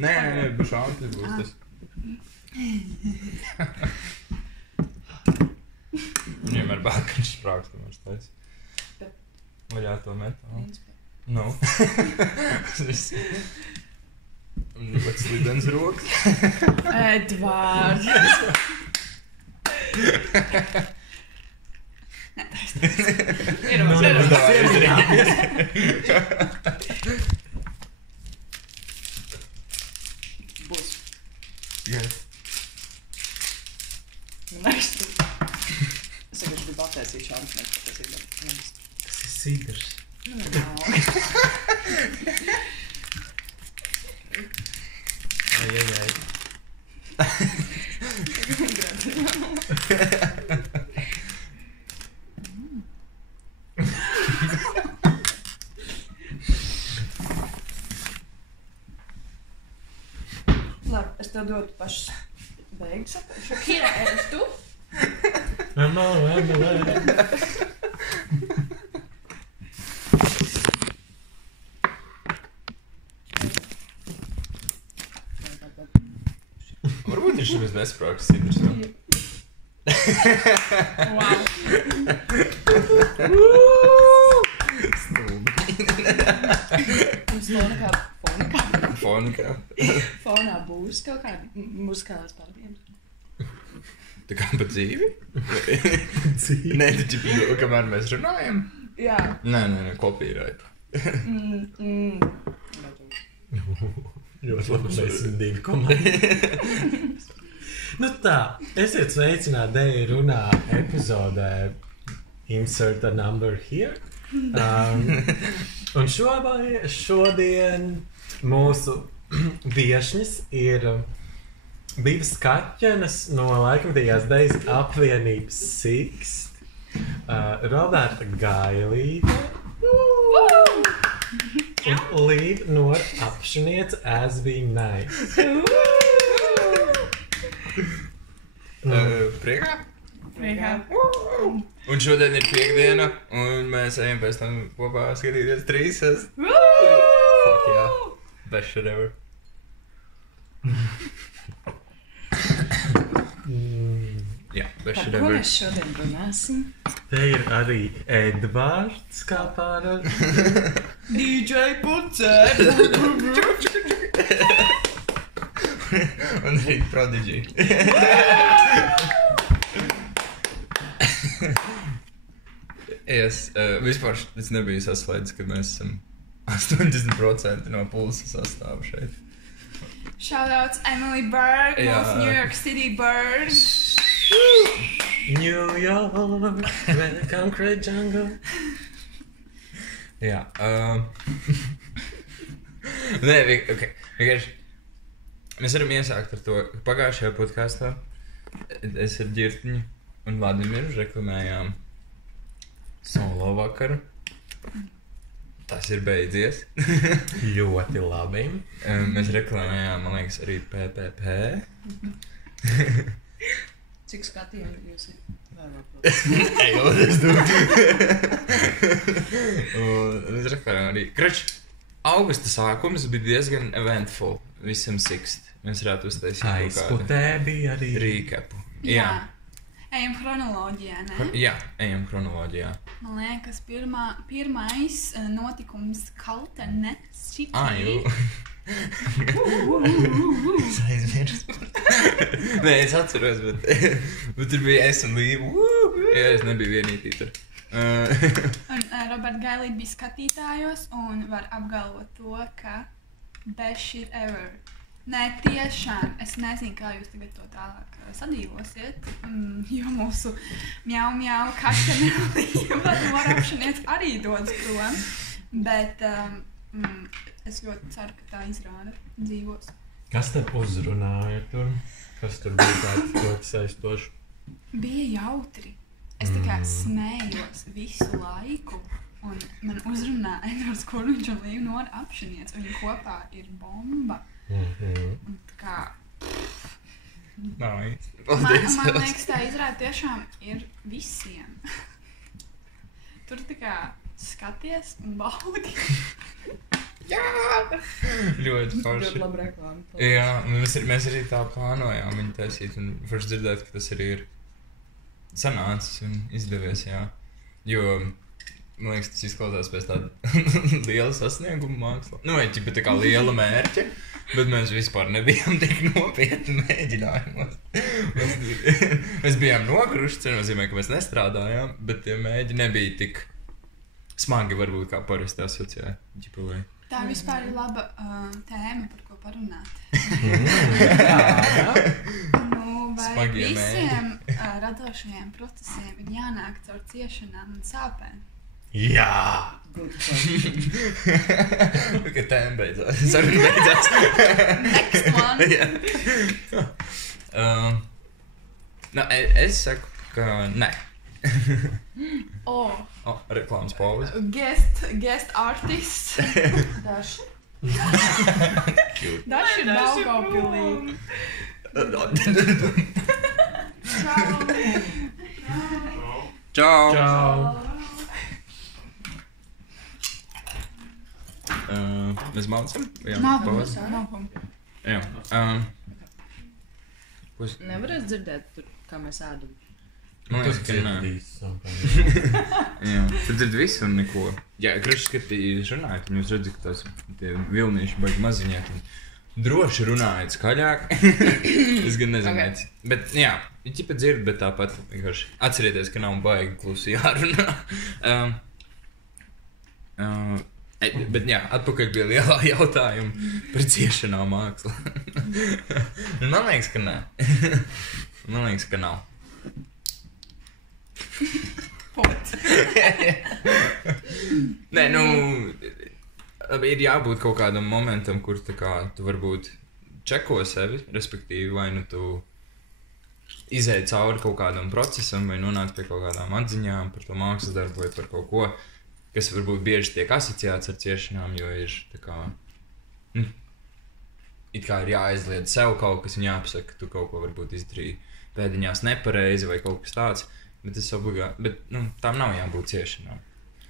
Nē, būs šādi būs tas. Viņam ar bākaņš sprāks, ka mums taisa. Vaļā to metālu. Nu. Viss. Un pēc slidens rokas. Edvārds. Nē, taisnība. Būs. Yes. Nevis tu. Es vienkārši gribu attaisīt šādu smēķi. Tas ir sidrs. Ai. Labi, es tev dodu pašas beigas. Šakira, ēdus tu? Varbūt ir šis nesprāks sidrs. Wow. Mums fonā būs kaut kādi muzikālās pārdienas. Tā kā pa dzīvi? Nē, taču jau, kamēr mēs runājam? Jā. Nē, copyright. Ļoti labi, mēs esam 2 komandi. Nu tā, esiet sveicināti Deja runā epizodē Insert a Number Here. Un šodien mūsu viešņas ir divas kaķenes no laikmatīgās Dejas apvienības Sixt, Roberta Gailīte un Līva no apšaniec As We Nice. Priekā? Priekā. Un šodien ir piekdiena, un mēs ejam pēc tam kopā skatīties trīsas. Fuck yeah. Best shit ever. Jā, best shit Par ko ever. mēs šodien runāsim? Te ir arī Edvards kā pārāk. DJ Pucer! Un arī Prodigy. Vispār tas nebija saslēdz, ka mēs esam 80% no pulsa sastāvu šeit. Shoutouts Emily Berg, Jā. of New York City Berg. New York, where the concrete jungle. Jā. Nē, vienkārši. Mēs varam iesākt ar to, ka pagājušajā podkāstā es ar Ģirtiņu un Vladimiru reklamējām solo vakaru. Tas ir beidzies. Ļoti labi. Mēs reklamējām, man liekas, arī PPP. Cik skatījumi jūs ir? Ejot, es un mēs reklamējām arī. Augusta sākums bija diezgan eventful visam Sixt. Mēs varētu uztaisīt Aizputē bija arī rīkepu. Jā. Ejam chronoloģijā, ne? Jā, ejam chronoloģijā. Man liekas, pirmais notikums Kaltenet City. Jū. Es aizmirstu. Nē, es atceros, bet tur bija es un Līva. Jā, es nebiju vienītī tur. Un Roberta Gailīte bija skatītājos un var apgalvot to, ka best shit ever. Nē, tiešām, es nezinu, kā jūs tagad to tālāk sadīvosiet, jo mūsu mjau kaķene Līva no apšaniec arī dodas prom, bet es ļoti ceru, ka tā izrāda dzīvos. Kas te uzrunāja tur? Kas tur bija tāds ļoti saistošs? Bija jautri. Es tā kā smējos visu laiku, un man uzrunā Edvards Kurniņš un Līva no apšaniec, un viņi kopā ir bomba. Un tā kā... Man liekas, tā izrāda tiešām ir visiem. Tur tā kā skaties un baudi. Ļoti forši. Ļoti labi reklāma. Jā, mēs arī tā plānojām viņu taisīt, un forši dzirdēt, ka tas arī ir sanācis un izdevies, jā. Jo, man liekas, tas izklausās pēc tāda liela sasnieguma māksla. Nu, vai ķipa tā kā liela mērķa, bet mēs vispār nebijām tik nopietni mēģinājumos. Mēs bijām nogruši, tas nozīmē, ka mēs nestrādājām, bet tie mēģi nebija tik smagi varbūt kā parasti asociē ģipulē. Tā vispār ir laba tēma, par ko parunāt. Vai Smagie visiem radošajiem procesiem ir jānāk caur ciešanām un sāpēm? Jā! Ka tēma beidzās. Saruna beidzās. Next one! Es saku, ka nē. Reklāmas pauze. Guest artists. Daši. Daši ir Daugavpilī. Čau! Čau! Mēs mācam? Nākam. Jā. Nevarēs dzirdēt, tur, kā mēs ēdam. Man liekas, ka nē. Jā, tad dzird visu un neko. Jā, Krašs, kad jūs runājat, un jūs redzat, ka tos tie vilnīši baigi maziņiet, un droši runājat skaļāk. Es gan nezināju. Okay. Bet, jā, ķipa dzird, bet tāpat vienkārši atcerieties, ka nav baigi klusi jārunā. Bet jā, atpakaļ pie lielā jautājuma par ciešanām mākslu. Man liekas, ka nē. Man liekas, ka nav. Nē, nu, ir jābūt kaut kādam momentam, kur tā kā tu varbūt čeko sevi, respektīvi, vai nu tu izēj cauri kaut kādam procesam, vai nonāk pie kaut kādām atziņām par to mākslas darbu, vai par kaut ko, kas varbūt bieži tiek asociēts ar ciešanām, jo ir tā kā, it kā ir jāaizliedz sev kaut kas un jāpasaka, ka tu kaut ko varbūt izdarīji pēdiņās nepareizi vai kaut kas tāds. Bet tas obligāti, bet tām nav jābūt ciešanām.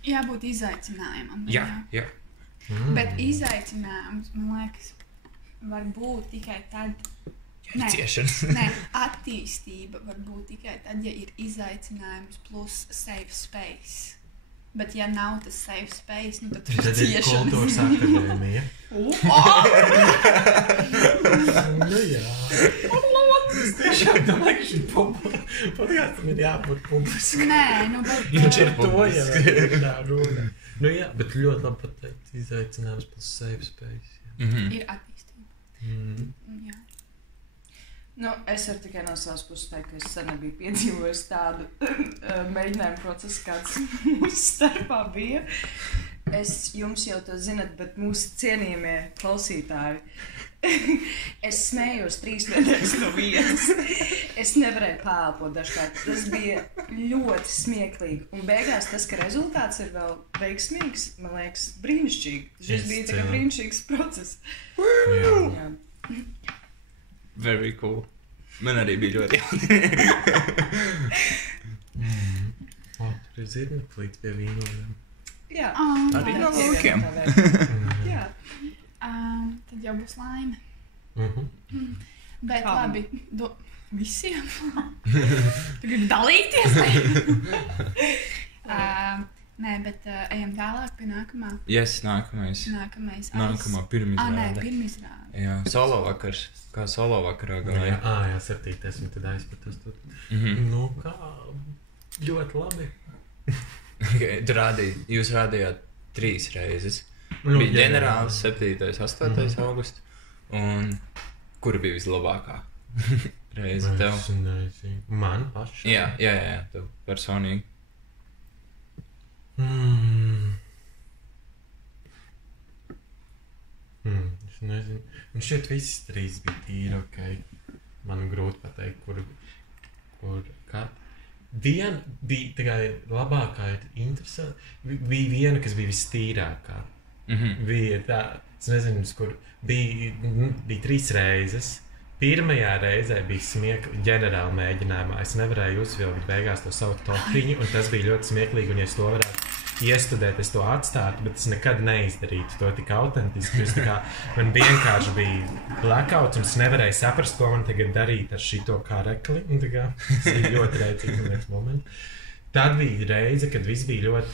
Jābūt izaicinājumam. Jā. Bet izaicinājums, man liekas, var būt tikai tad, Ciešanas. attīstība var būt tikai tad, ja ir izaicinājums plus safe space. Bet ja nav tas safe space, tad tur ir ciešanas. Tad ir kultūras akadēmija. Jā. Es tiešām domāju, ka šī podkāstam ir jābūt publiski. Nē, bet... Viņš ir to jau tā runa. Jā, bet ļoti labi pateikt, izaicinājums plus safe space. Ir attīstība. Jā. Es varu tikai no savas puses teikt, ka es sen nebiju piedzīvojis tādu mēģinājumu procesu, kāds mūsu starpā bija. Jums jau to zinat, bet mūsu cienījamie klausītāji. Es smējos 3 nedēļas no vienas. Es nevarēju pāelpot dažkārt. Tas bija ļoti smieklīgi. Un beigās tas, ka rezultāts ir vēl veiksmīgs, man liekas, brīnišķīgi. Šis bija tā kā brīnišķīgs process. Jā. Very cool. Man arī bija ļoti jauni. Tur ir zirneklīts pie vīnojiem. Jā. Arī no laukiem. Jā. Tad jau būs laime. Bet labi, visiem. Tu gribi dalīties? Nē, bet ejam tālāk pie nākamā. Yes, nākamais. Nākamā pirmizrāde. Pirmizrāde. Jā, solo vakars. Kā solo vakarā gāja? Jā, 7. un tad aizpatos tur. Nu, kā ļoti labi. Jūs rādījāt 3 reizes. Bija ģenerālis 7. 8. augusts. Un kura bija vislabākā reize tev? Man pašam? Jā, tev personīgi. Es nezinu. Un šeit visas 3 bija tīri, ok. Man grūti pateikt, kur kā. Viena bija tikai labākā, interesanta. Bija viena, kas bija vistīrākā. Bija tā, es nezinu, kur bija 3 reizes. Pirmajā reizē bija smieklīgi ģenerāli mēģinājumā. Es nevarēju uzvilkt beigās to savu topiņu, un tas bija ļoti smieklīgi, un ja es to varētu iestudēt, es to atstātu, bet es nekad neizdarītu to tik autentiski. Es tā kā, man vienkārši bija blackouts, un es nevarēju saprast, ko man tagad darīt ar šito karekli. Un tā kā, tas bija ļoti rēcīgi, man liekas, moments. Tad bija reize, kad viss bija ļoti,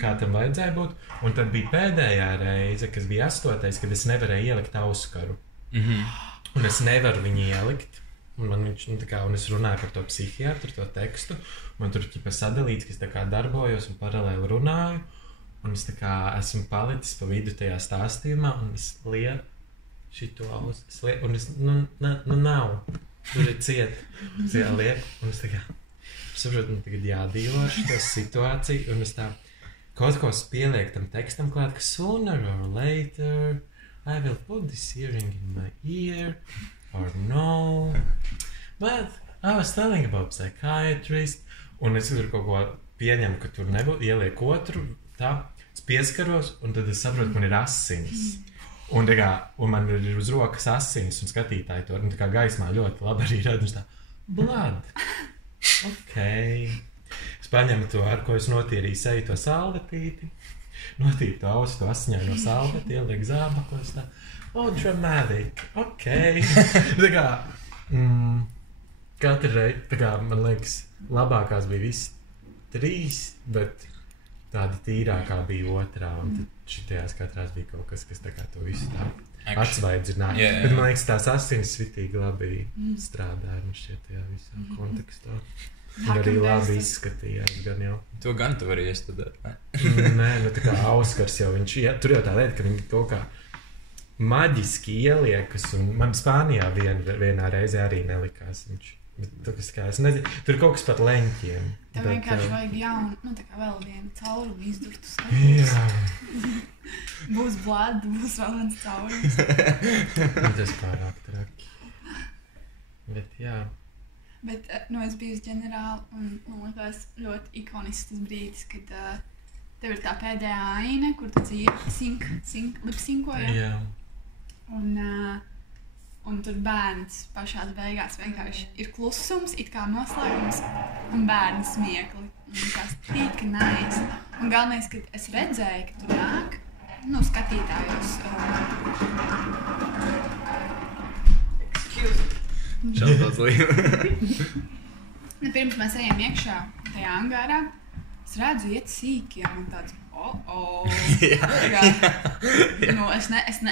kā tam vajadzēja būt, un tad bija pēdējā reize, kas bija 8. kad es nevarēju ielikt auskaru. Un es nevaru viņu ielikt. Un viņš, un es runāju par to psihiatru, to tekstu. Man tur ķipa sadalīts, ka es tā kā darbojos un paralēli runāju. Un es tā kā esmu palicis pa vidu tajā stāstījumā, un es lieku šito ausu. Un es, nav. Tur ir ciet. Es tā kā lieku, un es tā kā saprotu, man tagad jādīlo ar šo situāciju. Un es tā kaut ko pielieku tam tekstam klāt, ka sooner or later I will put this earring in my ear. Or no, but I was telling about psychiatrist, un es tur kaut ko pieņemu, ka tur nebūtu, ielieku otru, tā, es pieskaros, un tad es saprotu, ka man ir asins. Un man ir uz rokas asins, un skatītāji to, un tā kā gaismā ļoti labi arī redz, tā, blood, ok. Es paņemu to, ar ko es notīrīju seju to salvetīti, notīru to ausu, to asiņaino salveti, ielieku zābakos, tā. Oh, dramatic, ok. Tā kā, katru reizi, tā kā, man liekas, labākās bija viss 3, bet tāda tīrākā bija 2, un tad šitajās katrās bija kaut kas, kas tā kā to visu tā atsvaidzināja. Yeah. Bet man liekas, tās asins svitīgi labi strādāja, man šķiet tajā visā kontekstā. Un arī labi izskatījās, gan jau. To gan tu vari iestudēt, ne? Nē, tā kā Auskars jau viņš, tur jau tā lieta, ka viņi kaut kā maģiski ieliekas, un man Spānijā vienā reizē arī nelikās viņš. Bet es nezinu, tur kaut kas pat leņķiem. Tev vienkārši vajag jaunu, tā kā vēl vienu caurumu izdurtu skatus. Jā. Būs blādi, būs vēl viens caurums. Tas pārāk traki. Bet jā. Bet, es biju uz ģenerāli, un man liekas ļoti ikonisks tas brīdis, kad tev ir tā pēdējā aina, kur tu lipsinkoja. Jā. Un tur bērns pašās beigās vienkārši ir klusums, it kā noslēgums, un bērni smiekli. Un tās tik nice. Un galvenais, kad es redzēju, ka tur nāk, skatītājos. Šāds tāds līme. Pirms mēs ejam iekšā tajā angārā, es redzu iet sīki, ja man tāds,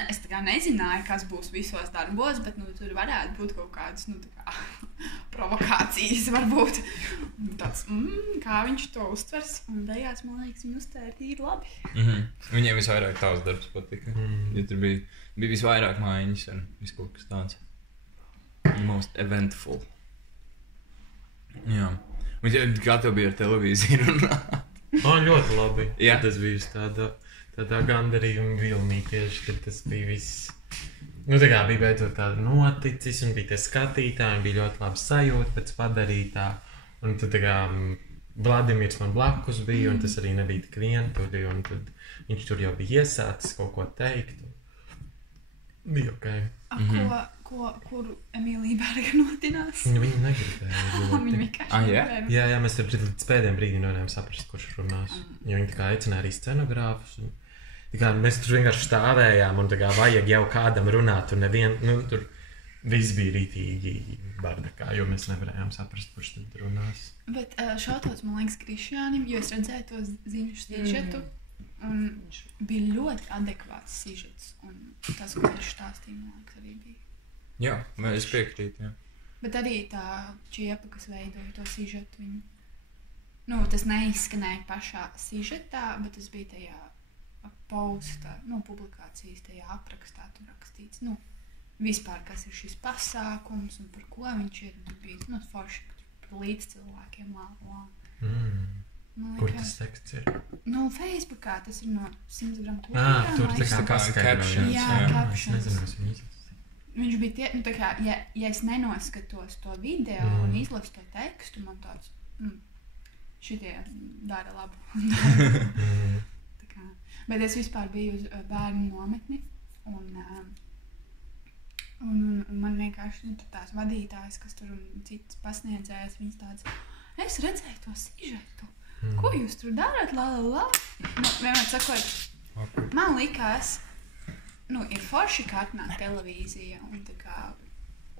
Es tā kā nezināju, kas būs visos darbos, bet tur varētu būt kaut kādas provokācijas, varbūt. Tāds, kā viņš to uztvers, un beigās, man liekas, viņi uztvēra tīri labi. Viņiem visvairāk tavs darbs patika. Ja tur bija visvairāk mājiņas un viss kaut kas tāds. Most eventful. Jā. Un kā tev bija ar televīziju runāt? Ļoti labi. Jā. Tas bija tādā gandarījuma vilnī tieši, kad tas bija viss. Tā kā bija beidzot tāda noticis, un bija tie skatītāji, un bija ļoti labi sajūta pēc padarītā. Un tad tā kā Vladimirs man blakus bija, un tas arī nebija tik vienturi, un tad viņš tur jau bija iesācis kaut ko teikt. Bija ok. Kur Emīlija Berga notinās? Viņa negribēja ļoti. Viņa vienkārši negribēja. Jā, mēs līdz pēdējiem brīdim nevarējām saprast, kurš runās. Jo viņi tā kā aicināja arī scenogrāfus. Mēs tur vienkārši stāvējām un tā kā vajag jau kādam runāt. Un tur viss bija rītīgi bardakā, jo mēs nevarējām saprast, kurš tad runās. Bet šautos, man liekas, Krišjānim, jo es redzēju to ziņu sižetu. Un bija ļoti adekvāts sižets. Un tas, ko viņš stāstīja, man liekas, arī bija. Jā, es piekrītu, jā. Bet arī tā čiepa, kas veidoja to sižetu, viņa... tas neizskanēja pašā sižetā, bet tas bija tajā posta, publikācijas tajā aprakstā tur rakstīts, vispār, kas ir šis pasākums un par ko viņš ir. Tur bija, forši par līdz cilvēkiem lā. Kur tas teksts ir? Facebookā, tas ir no 100 gramu kopijām. Tur tā kā paskaidrojums. Jā, captions. Es nezinu, es viņu izlasīju. Viņš bija ja es nenoskatos to video un izlasu to tekstu, man tāds, šitie dara labu. Bet es vispār biju uz bērnu nometni, un man vienkārši tās vadītājas, kas tur un cits pasniedzējas, viņas tāds, es redzēju to sižetu. Ko jūs tur darāt? La. Nu, vienmēr sakot, man likās, ir forši, kā atnāk televīzija un tā kā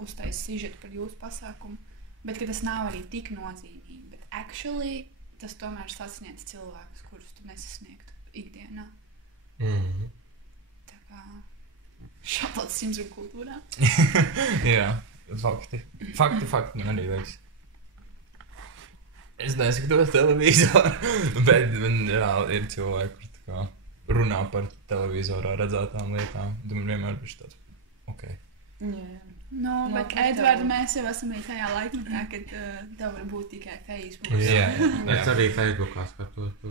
uztais sižetu par jūsu pasākumu, bet ka tas nav arī tik nozīmīgi. Bet actually tas tomēr sasniedz cilvēkus, kurus tu nesasniegtu ikdienā. Tā kā šāds simtru kultūrā. Jā, fakti man arī liekas. Es neskatos televizoru, bet man reāli ir cilvēki, kur tā kā runā par televizorā redzētām lietām. Tu man vienmēr bišķi tāds, ok. No, bet Edvards, mēs jau esam arī tajā laikmetā, kad tev var būt tikai Facebook. Jā. Es arī Facebookā skatos to.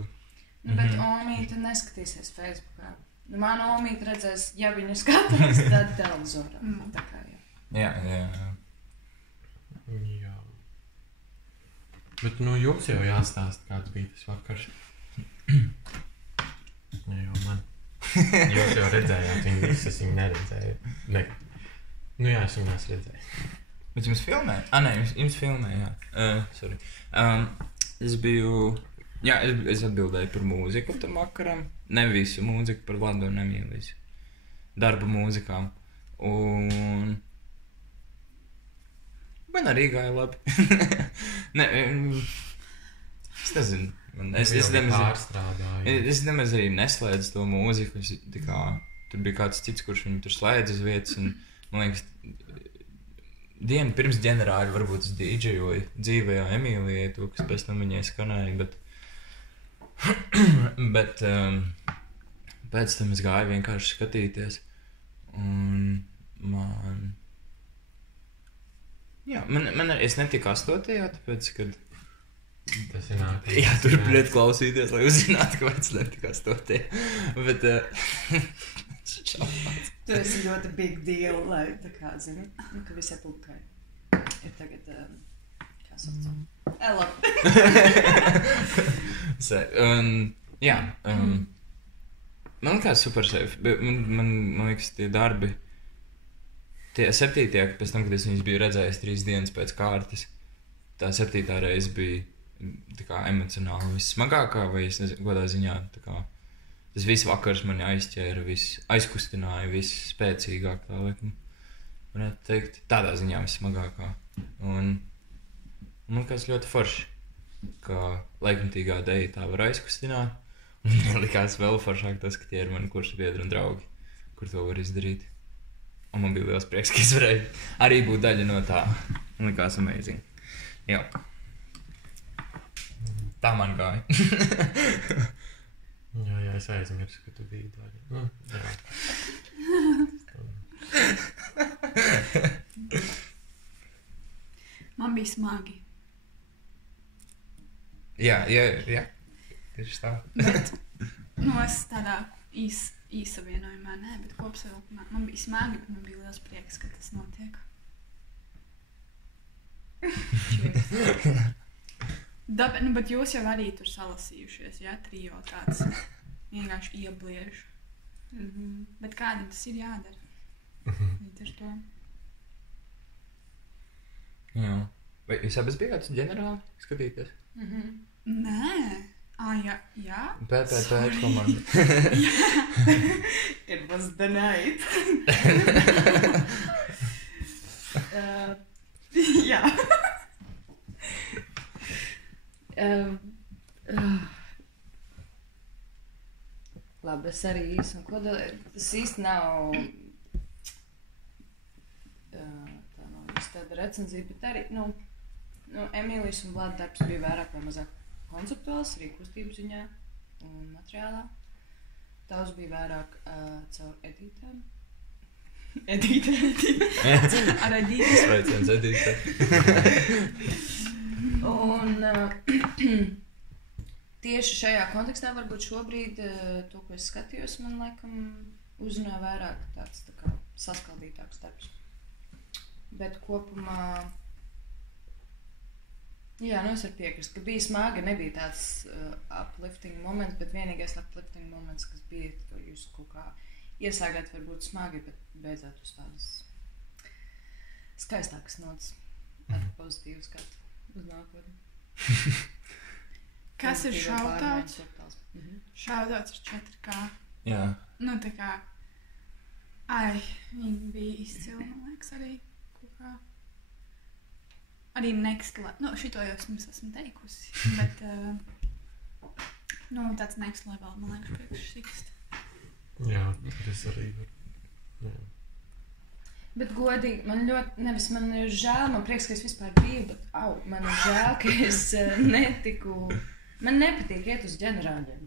Bet Omīte neskatīsies Facebookā. Mana Omīte redzēs, ja viņa skatās, tad televizorā. Tā kā Jā. Bet, jums jau jāstāst, kāds bija tas vakars. Ne jau man. Jūs jau redzējāt viņu, es viņu neredzēju. Jā, es viņu nesu redzēju. Bet jums filmē? Nē, jums filmē, jā. Sorry. Es biju... Jā, es atbildēju par mūziku tam vakaram. Ne visu mūziku, par Vladu un Emīlijas darba mūzikām. Un... Man arī gāja labi. Es nezinu. Es nemaz arī neslēdzu to mūziku. Tur bija kāds cits, kurš viņu tur slēdz uz vietas. Un, man liekas, dienu pirms ģenerāļa varbūt es dīdžejoju dzīvējā Emīlijai to, kas pēc tam viņai skanēja. Bet pēc tam es gāju vienkārši skatīties. Un man... Jā, es netiku 8. tāpēc, kad... Tas ir nākamais. Jā, turpiniet klausīties, lai uzzinātu, kāpēc es netiku 8. Bet... Tu esi ļoti big deal, lai tā kā zini, ka visai publikai ir tagad, kā sauc? Ela. Jā, man likās super safe. Man liekas, tie darbi... Tie 7. pēc tam, kad es viņus biju redzējis 3 dienas pēc kārtas, tā 7. reize bija tā kā emocionāli vissmagākā, vai es nezinu, godā ziņā, tā kā tas viss vakars mani aizķēra, aizkustināja, viss spēcīgāk, tā laikam, varētu teikt, tādā ziņā vissmagākā. Un man likās ļoti forši, ka laikmatīgā deja tā var aizkustināt, un man likās vēl foršāk tas, ka tie ir mani kursa biedri un draugi, kur to var izdarīt. Un man bija liels prieks, ka es varēju arī būt daļa no tā. Man likās amazing. Jā. Tā man gāja. Jā, es aizmirsu, ka tu biji daļa. Man bija smagi. Jā. Tieši tā. Bet, es tādā īsa vienojumā, bet kopsavilkumā man bija smagi, bet man bija liels prieks, ka tas notiek. Bet jūs jau arī tur salasījušies, jā, trio tāds vienkārši iebliež. Bet kādam tas ir jādara? Līdz ar to. Jā. Vai jūs abas bijāt ģenerāli skatīties? Nē. Jā. Pēc komanda. It was the night. Jā. Labi, es arī īsi. Tas īsti nav tā nav īsti tāda recenzija, bet arī, Emīlijas un Vlada darbs bija vairāk vai mazāk konceptuāls, arī kustības ziņā un materiālā. Tavs bija vairāk caur edītēm. Ar edītēm. Sveiciens edītē. Un tieši šajā kontekstā varbūt šobrīd to, ko es skatījos, man laikam uzrunā vairāk tāds tā kā saskaldītāks darbs. Bet kopumā jā, es varu piekrist, ka bija smagi, nebija tāds uplifting moments, bet vienīgais uplifting moments, kas bija, ka jūs kaut kā iesāgāt varbūt smagi, bet beidzāt uz tādas skaistākas notas ar pozitīvu skatu uz nākotni. Kas ir pozitīvo shoutouts? pārmaiņu portāls. Shoutouts ar 4K. Jā. Nu, tā kā. Viņi bija izcili, man liekas, arī kaut kā. Arī next level. Nu, šito jau es esmu teikusi. Bet, nu, tāds next level, man liekas, priekš Sikst. Jā, tas arī var. Jā. Bet godīgi, man ir žēl, man prieks, ka es vispār biju, bet man ir žēl, ka es netiku. Man nepatīk iet uz ģenerāļiem.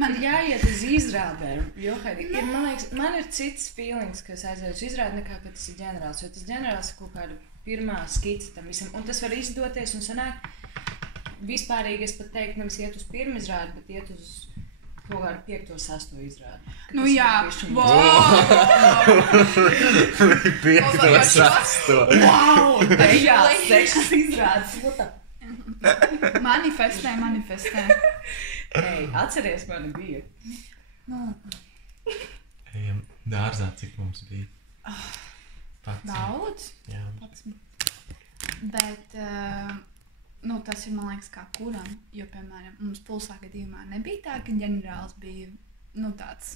Man ir jāiet uz izrādēm, jo, man liekas, man ir cits feelings, ka es aizēju uz izrādi nekā, ka tas ir ģenerāls, jo tas ģenerāls ir kaut kāda pirmā skica tam visam, un tas var izdoties un sanāk, vispārīgi es pat teiktu, nevis iet uz pirmu izrādi, bet iet uz kaut kādu 5. 6. izrādi. Nu jā, Piekto, sesto. Wow! Jā, 6 izrādes. Manifestē. Ei, atceries, mani bija. Nu, Ejam dārzā, cik mums bija. daudz. Jā. Bet, nu, tas ir, man liekas, kā kuram. Jo, piemēram, mums pulsā gadījumā nebija tā, ka ģenerāls bija, nu, tāds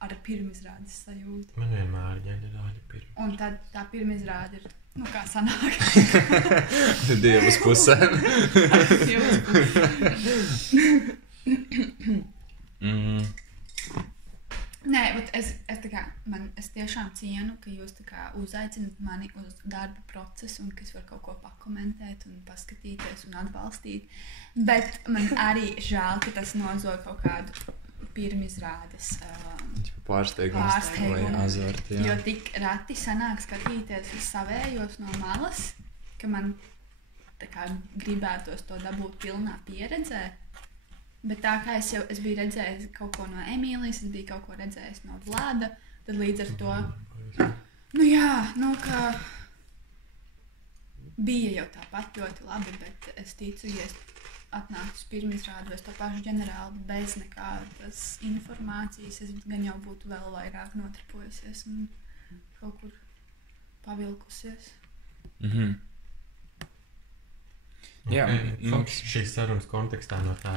ar pirmizrādes sajūtu. Man vienmēr ģenerāļi pirms. Un tad tā pirmizrāde ir, nu, kā sanāk. Dievas pusē. Nē, bet es tiešām cienu, ka jūs tā kā uzaicinat mani uz darba procesu un ka es varu kaut ko pakomentēt un paskatīties un atbalstīt. Bet man arī žēl, ka tas nozog kaut kādu pirmizrādes Pārsteigums vai azarti, jā. Jo tik rati sanāk skatīties uz savējos no malas, ka man tā kā gribētos to dabūt pilnā pieredzē. Bet tā kā es biju redzējis kaut ko no Emīlijas, es biju kaut ko redzējis no Vlada, tad līdz ar to, nu jā, nu kā bija jau tāpat ļoti labi, bet es ticu, ja es atnāktu uz pirmizrādi uz to pašu ģenerāli bez nekādas informācijas, es gan jau būtu vēl vairāk notripojusies un kaut kur pavilkusies. Jā, šīs sarunas kontekstā no tā,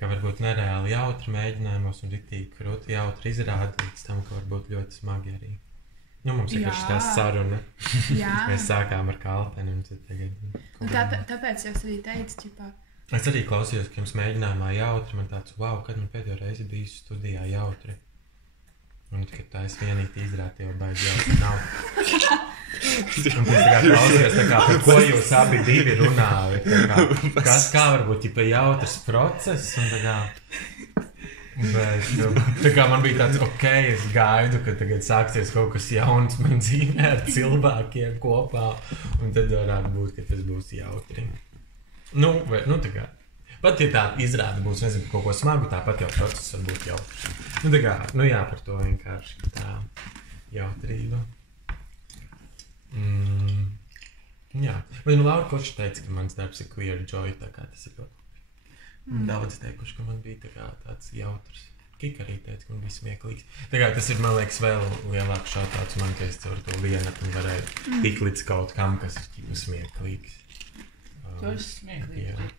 ka varbūt nereāli jautri mēģinājumos un ritīgi krūti jautri izrādi līdz tam, ka varbūt ļoti smagi arī. Nu, mums vienkārši tā saruna. Mēs sākām ar Kalteni un tad tagad... Nu, tāpēc jau es arī teicu, ķipā. Es arī klausījos, ka jums mēģinājumā jautri, man tāds, wow, kad man pēdējo reizi biju studijā jautri. Un, kad tā es vienīgi izrādi jau baigi jautri nav. Un es tā kā klausījos, tā kā, par ko jūs abi divi runājat. Kā varbūt ķipa jautrs process un tā kā... Bet tā kā man bija tāds, ok, es gaidu, ka tagad sāksies kaut kas jauns man dzīvē ar cilvēkiem kopā. Un tad varētu būt, ka tas būs jautri. Nu, tā kā, pat ja tā izrāda būs, nezinu, kaut ko smagu, tāpat jau process var būt jautrs. Nu, tā kā, nu jā, par to vienkārši tā jautrība. Jā, bet Laura Koča teica, ka mans darbs ir queer joy, tā kā tas ir ļoti. Daudz teikuši, ka man bija tā kā tāds jautrs. Kika arī teica, ka man bija smieklīgs. Tā kā tas ir, man liekas, vēl lielāks šautauts man, ka es caur to vienatni varēju tik līdz kaut kam, kas ir ķipa smieklīgs. Tu esi smieklīgs.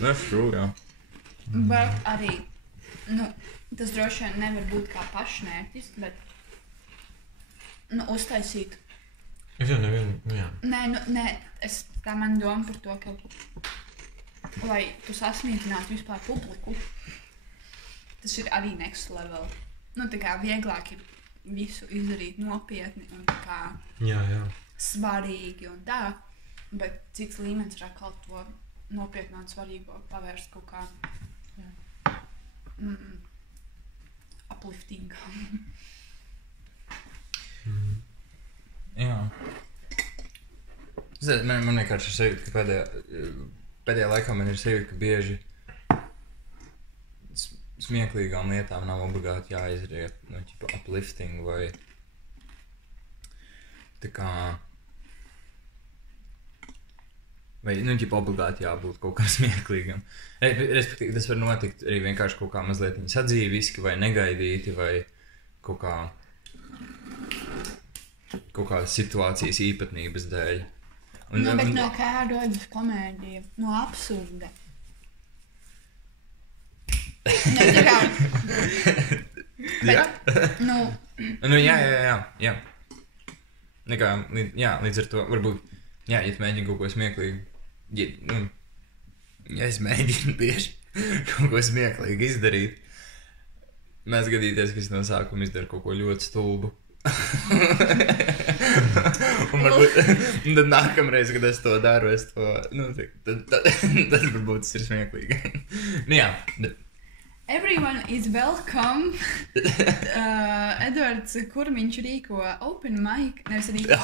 That's true, jā. Bet arī, nu, tas droši vien nevar būt kā pašnērtis, bet, nu, uztaisīt. Es jau nevienu, nu jā. Nē, tā man doma par to, ka, lai tu sasmītinātu vispār publiku, tas ir arī next level. Nu, tā kā vieglāk ir visu izdarīt nopietni un tā kā Jā. svarīgi un tā, bet cits līmenis ir atkal to nopietnu un svarīgo pavērst kaut kā uplifting. Jā. Man vienkārši ir sajūta, ka pēdējā laikā man ir sajūta, ka bieži smieklīgām lietām nav obligāti jāizriet no ķipa uplifting vai tā kā vai, nu, ķipa obligāti jābūt kaut kā smieklīgam. Respektīvi, tas var notikt arī vienkārši kaut kā mazliet sadzīviski vai negaidīti vai kaut kā situācijas īpatnības dēļ. Nu, bet no kā rodas komēdija? No absurda. Nu, tā kā... Jā? Nu, Nu, jā. Nekā, jā, līdz ar to, varbūt, jā, ja tu mēģini kaut ko smieklīgi, ja es mēģinu bieži kaut ko smieklīgi izdarīt, mēs gadīties, ka es no sākuma izdaru kaut ko ļoti stulbu. Un tad nākamreiz, kad es to daru, es to, tad varbūt tas ir smieklīgi. Nu jā, bet... Everyone is welcome. Edvards, kur viņš rīko open mic? Nevis rīko.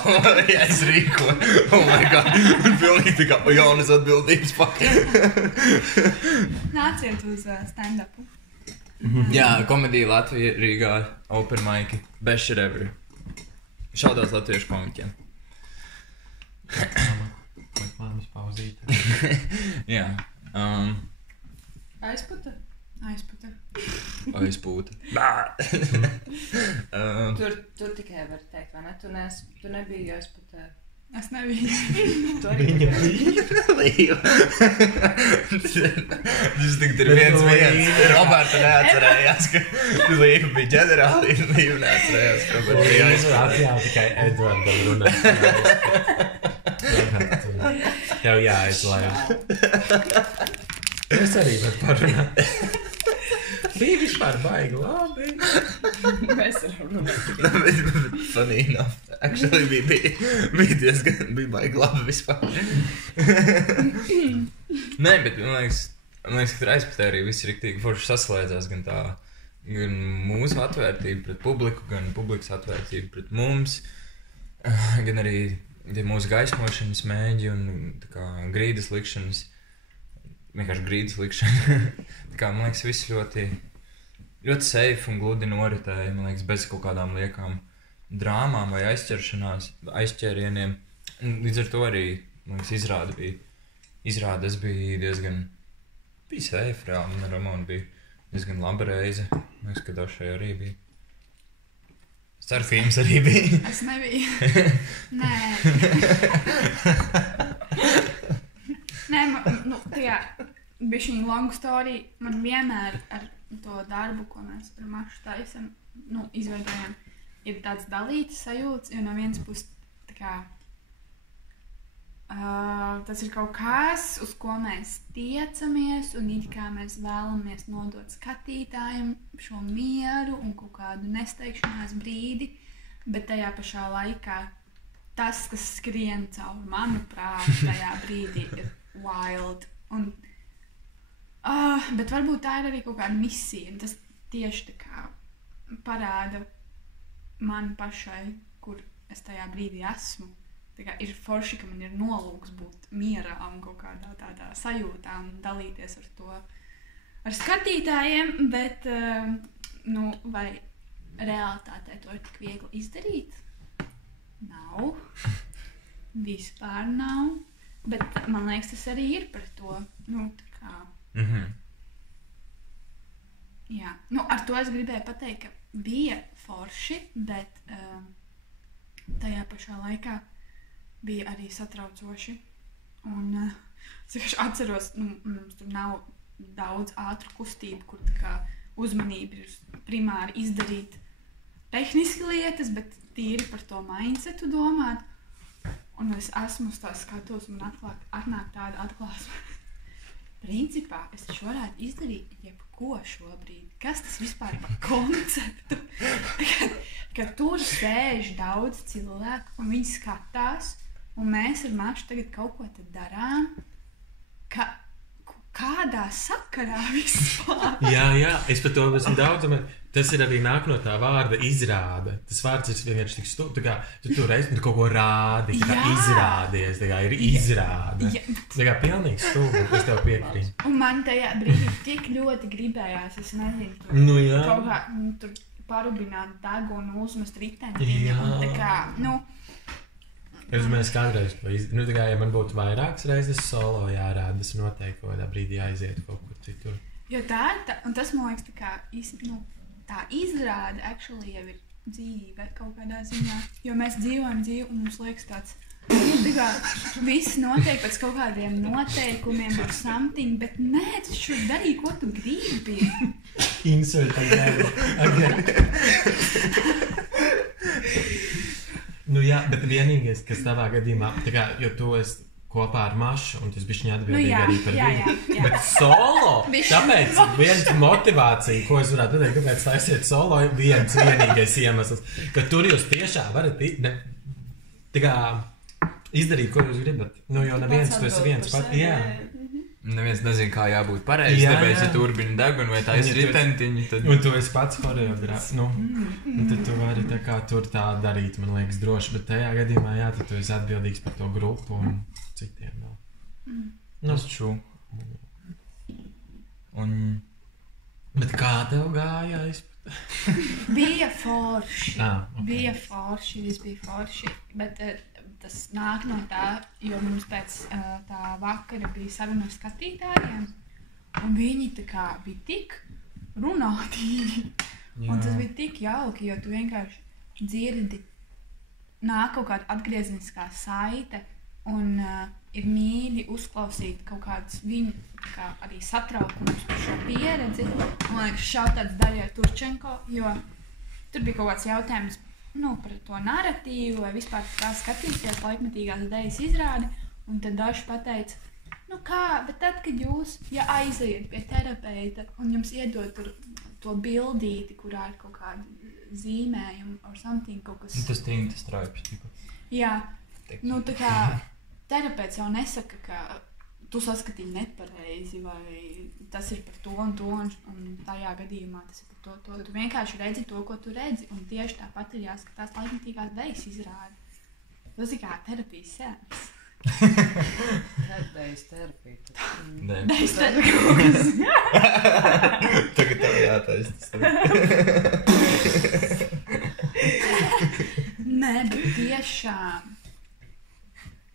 Jā, es rīko. Oh my god. Un pilnīgi tā kā jaunas atbildības pakaļ. Nāciet uz stand-upu. Jā, komedija Latvija, Rīgā, open mic, best shit ever. Šādās latviešu komiķiem. Reklāmas pauzīt. Jā. Aizputa. Aizpūta. Tur tikai var teikt, vai ne? Tu nebiji aizputē. Es nebiju. Tu arī tikai. Līva. Tas tagad ir viens. Roberta neatcerējās, ka Līva bija ģenerāli, un Līva neatcerējās, ka Roberta bija aizputē. Jā, tikai Edvardam runāt. Tev jāizlaiž. Es arī varu parunāt. Bija vispār baigi labi. Mēs varam runāt. Bet funny enough. Actually bija diezgan, bija baigi labi vispār. Nē, bet man liekas, ka tur aizputē arī viss riktīgi forši saslēdzās gan tā, gan mūsu atvērtība pret publiku, gan publikas atvērtība pret mums, gan arī mūsu gaismošanas mēģi un tā kā grīdas likšanas. Vienkārši grīdas likšana. Tā kā, man liekas, viss ļoti safe un gludi noritēja, man liekas, bez kaut kādām liekām drāmām vai aizķērieniem. Līdz ar to arī, man liekas, izrādes bija diezgan, bija safe, reāli, un Ramona bija diezgan laba reize. Man liekas, ka Dašai arī bija. Es ceru, ka jums arī bija. Es nebiju. Nē. Nē, tajā bija šī long story. Man vienmēr ar to darbu, ko mēs ar Mašu taisam, izveidojam, ir tāds dalīts sajūts, jo no vienas puses tā kā tas ir kaut kas, uz ko mēs tiecamies, un it kā mēs vēlamies nodot skatītājiem šo mieru un kaut kādu nesteigšanās brīdi, bet tajā pašā laikā tas, kas skrien cauri, manuprāt, tajā brīdī ir wild. Un, bet varbūt tā ir arī kaut kāda misija, un tas tieši tā kā parāda man pašai, kur es tajā brīdī esmu. Tā kā ir forši, ka man ir nolūks būt mierā un kaut kādā tādā sajūtā un dalīties ar to ar skatītājiem, bet, vai realitātē to ir tik viegli izdarīt? Nav. Vispār nav. Bet man liekas, tas arī ir par to, tā kā... Jā, ar to es gribēju pateikt, ka bija forši, bet tajā pašā laikā bija arī satraucoši. Un es atceros, mums tur nav daudz ātru kustību, kur tā kā uzmanība ir primāri izdarīt tehniski lietas, bet tīri par to mindsetu domāt. Un es esmu uz tā skatos un atnāk tāda atklāsme. Principā es taču varētu izdarīt jebko šobrīd. Kas tas vispār par konceptu? Kad tur sēž daudz cilvēku un viņi skatās, un mēs ar Mašu tagad kaut ko tad darām, kādā sakarā vispār? Jā, es par to esmu daudz, tas ir arī nāk no tā vārda izrāda. Tas vārds ir vienkārši tik stūp, tā kā tu tur reizi kaut ko rādi, tā kā izrādies, tā kā ir izrāda. Tā kā pilnīgi stūp, es tev piekrītu. Un man tajā brīdī tik ļoti gribējās, es nezinu, kaut kā tur parubināt degunu, uzmest riteņiem, un tā kā, Es domāju, kādreiz to izdarīt. Tā kā, ja man būtu vairākas reizes solo jārāda, es noteikti kaut kādā brīdī aiziet kaut kur citur. Jo tā ir, un tas man liekas, tā kā, tā izrāde actually jau ir dzīve kaut kādā ziņā. Jo mēs dzīvojam dzīvi, un mums liekas tāds, Viss notiek pēc kaut kādiem noteikumiem or something, bet nē, tas šur darīja, ko tu gribi. Insert again. Nu jā, bet vienīgais, kas tavā gadījumā, tā kā, jo tu esi kopā ar Mašu, un tas bišķiņ atbildīgi arī par viņu. Bet solo, tāpēc viens motivācija, ko es varētu pateikt, kāpēc taisiet solo, vienīgais iemesls, ka tur jūs tiešām varat tā kā izdarīt, ko jūs gribat. Nu, jo neviens, tu esi viens pat, jā. Neviens nezin, kā jābūt pareizi, tāpēc, ja turbina degunu vai tā ritentiņu, tad... Un tu esi pats horeogrāfs, nu, un tad tu vari tā kā tur tā darīt, man liekas, droši, bet tajā gadījumā, jā, tad tu esi atbildīgs par to grupu un citiem vēl. Tas true. Un... Bet kā tev gāja? Bija forši. Okay. Bija forši, viss bija forši, bet tas nāk no tā, jo mums pēc tā vakara bija saruna ar skatītājiem, un viņi tā kā bija tik runātīgi, un tas bija tik jauki, jo tu vienkārši dzirdi, nāk kaut kāda atgriezeniskā saite, un ir mīļi uzklausīt kaut kādus viņu kā arī satraukumus par šo pieredzi. Man liekas, šautāts Daļai Turčenko, jo tur bija kaut kāds jautājums par to narratīvu, vai vispār kā skatīties laikmetīgās idejas izrādi, un tad daži pateica, bet tad, kad jūs, aiziet pie terapeita, un jums iedod tur to bildīti, kurā ir kaut kādi zīmējumi, or something, kaut kas... Tas tintas traips, tiku. Jā, tā kā terapeits jau nesaka, ka tu saskatīji nepareizi, vai tas ir par to un to, un tajā gadījumā tas ir par to. Tu vienkārši redzi to, ko tu redzi, un tieši tāpat ir jāskatās laikmetīgās dejas izrādi. Tas ir kā terapijas sēns. Dejas terapija. Dejas terapija. Tagad tev jātaist. Nē, bet tiešām.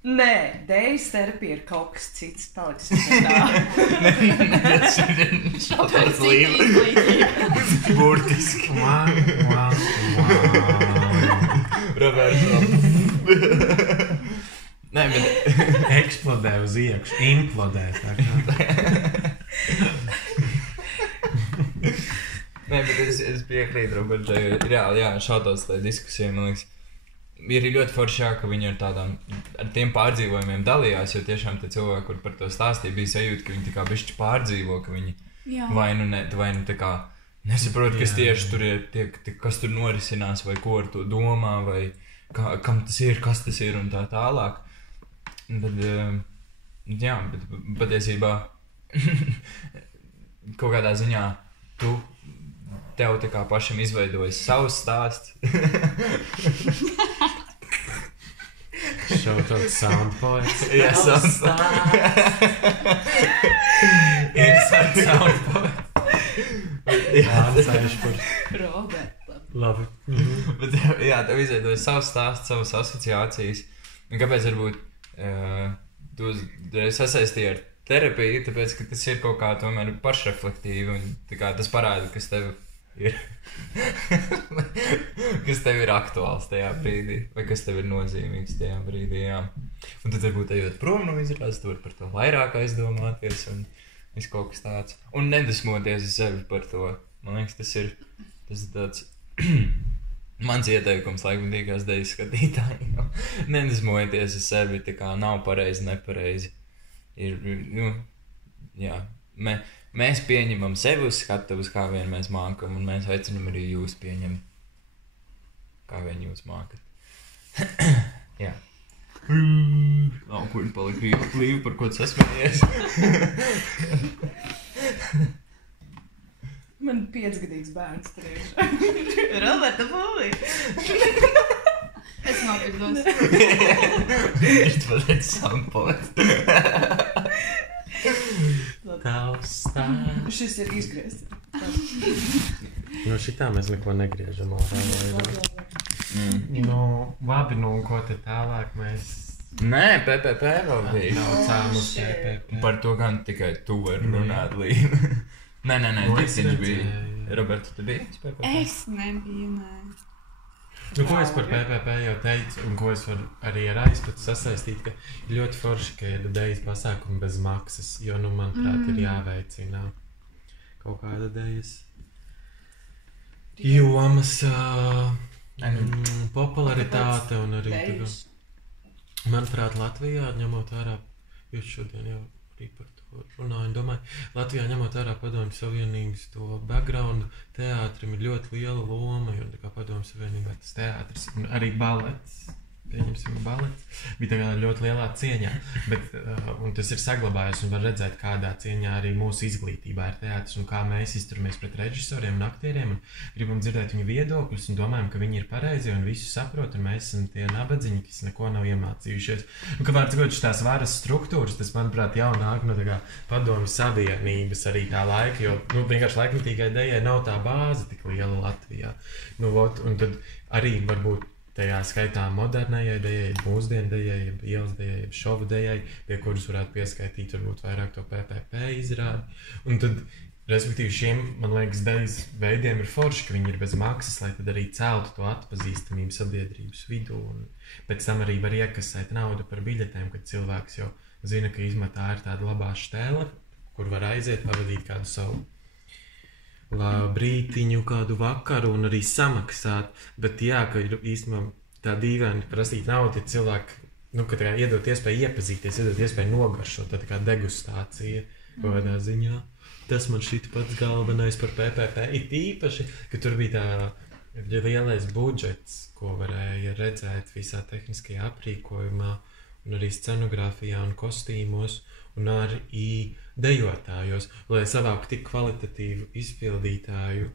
Nē, dejas terapija ir kaut kas cits, paliksim pie tā. Tas ir šādās līmenis. Burtiski. Wow. Roberto. Nē, bet... Eksplodē uz iekšu, implodē, tā kā. Nē, bet es piekrītu Roberto, jo reāli, šādās tā diskusija, man liekas, ir ļoti forši, ka viņi ar tiem pārdzīvojumiem dalījās, jo tiešām tie cilvēki, kur par to stāstīja, bija sajūta, ka viņi tā kā bišķi pārdzīvo, ka viņi vai nu tā kā nesaprot, kas tieši tur ir, kas tur norisinās, vai ko ar to domā, vai kam tas ir, kas tas ir un tā tālāk. Bet patiesībā kaut kādā ziņā tev tā kā pašam izveidojas savs stāsts. Shoutout sound poets. Jā, sound Inside sound poets. Jā, atsaiši par Roberta. Labi. Bet tev izveidojas savs stāsts, savas asociācijas. Un kāpēc varbūt tu sasaistīji ar terapiju, tāpēc, ka tas ir kaut kā tomēr pašreflektīvi un tā kā tas parāda, kas tev ir kas tev ir aktuāls tajā brīdī, vai kas tev ir nozīmīgs tajā brīdī, jā. Un tad varbūt ejot prom no izrādes, tu vari par to vairāk aizdomāties un viss kaut kas tāds. Un nedusmoties uz sevi par to. Man liekas, tas ir tāds mans ieteikums laikmetīgās dejas skatītājiem. Nedusmojieties uz sevi, tā kā nav pareizi, nepareizi. Mēs pieņemam sevi uz skatuves, kā vien mēs mākam, un mēs aicinam arī jūs pieņemt, kā vien jūs mākat. Jā. Kur palika Līva, par ko tu sasmējies? Man 5-gadīgs bērns priekšā. Roberta Pūlī. Es nopirdos. Viņš pateica sampots. Tavs stāsts. Šis ir izgriezts. No šitā mēs neko negriežam ārā. Labi, ko te tālāk mēs... Nē, PPP vēl bija. Braucām uz PPP. Par to gan tikai tu vari runāt, Līva. Nē, Diktiņš bija. Roberta, tu biji uz PPP? Es nebiju, nē. Nu, ko es par PPP jau teicu, un ko es varu arī ar aizpats sasaistīt, ka ļoti forši, ka ir dejas pasākumi bez maksas, jo, nu, manuprāt, ir jāveicina kaut kāda dejas jomas popularitāte un arī tagad. Manuprāt, Latvijā, ņemot vērā, jūs šodien jau arī par to runāju un domāju, Latvijā ņemot vērā Padomju Savienības to backgroundu, teātrim ir ļoti liela loma, jo tā kā Padomju Savienībā tas teātris un arī balets, pieņemsim balets, bija tā kā ļoti lielā cieņā, bet, un tas ir saglabājies un var redzēt, kādā cieņā arī mūsu izglītībā ir teātris un kā mēs izturamies pret režisoriem un aktieriem un gribam dzirdēt viņu viedokļus un domājam, ka viņi ir pareizi un visu saprot un mēs esam tie nabadziņi, kas neko nav iemācījušies. Un kā var cikot tās varas struktūras, tas, manuprāt, jau nāk no tā kā Padomju Savienības arī tā laika, jo, nu, vienkārši laikmatīgai dejai nav tā bāze tik liela Latvijā. Nu, un tad arī varbūt tajā skaitā modernajai dejai, mūsdienu dejai, ielas dejai, šovu dejai, pie kuras varētu pieskaitīt varbūt vairāk to PPP izrādi. Un tad, respektīvi, šiem, man liekas, dejas veidiem ir forši, ka viņi ir bez maksas, lai tad arī celtu to atpazīstamību sabiedrības vidū. Un pēc tam arī var iekasēt naudu par biļetēm, kad cilvēks jau zina, ka izmatā ir tāda labā štēle, kur var aiziet, pavadīt kādu savu brītiņu, kādu vakaru un arī samaksāt, bet jā, ka ir īstenībā tā dīvaini prasīt naudu, ja cilvēki, nu, ka tā kā iedot iespēju iepazīties, iedot iespēju nogaršot, tā kā degustācija kādā ziņā. Tas man šķiet pats galvenais par PPP, it īpaši, ka tur bija tā lielais budžets, ko varēja redzēt visā tehniskajā aprīkojumā un arī scenogrāfijā un kostīmos un arī dejotājos, lai savāku tik kvalitatīvu izpildītāju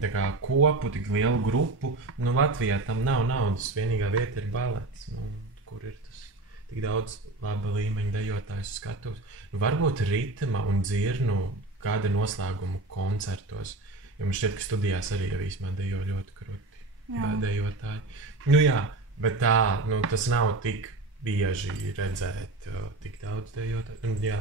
tā kā kopu, tik lielu grupu. Nu, Latvijā tam nav naudas, vienīgā vieta ir balets, nu, kur ir tas tik daudz laba līmeņa dejotājus skatos. Nu, varbūt ritma un dzirnu kāda noslēguma koncertos, jo man šķiet, ka studijās arī jau īsmā dejo ļoti kruti dejotāji. Nu jā, bet tā, nu, tas nav tik bieži redzēt tik daudz dejotāju. Jā,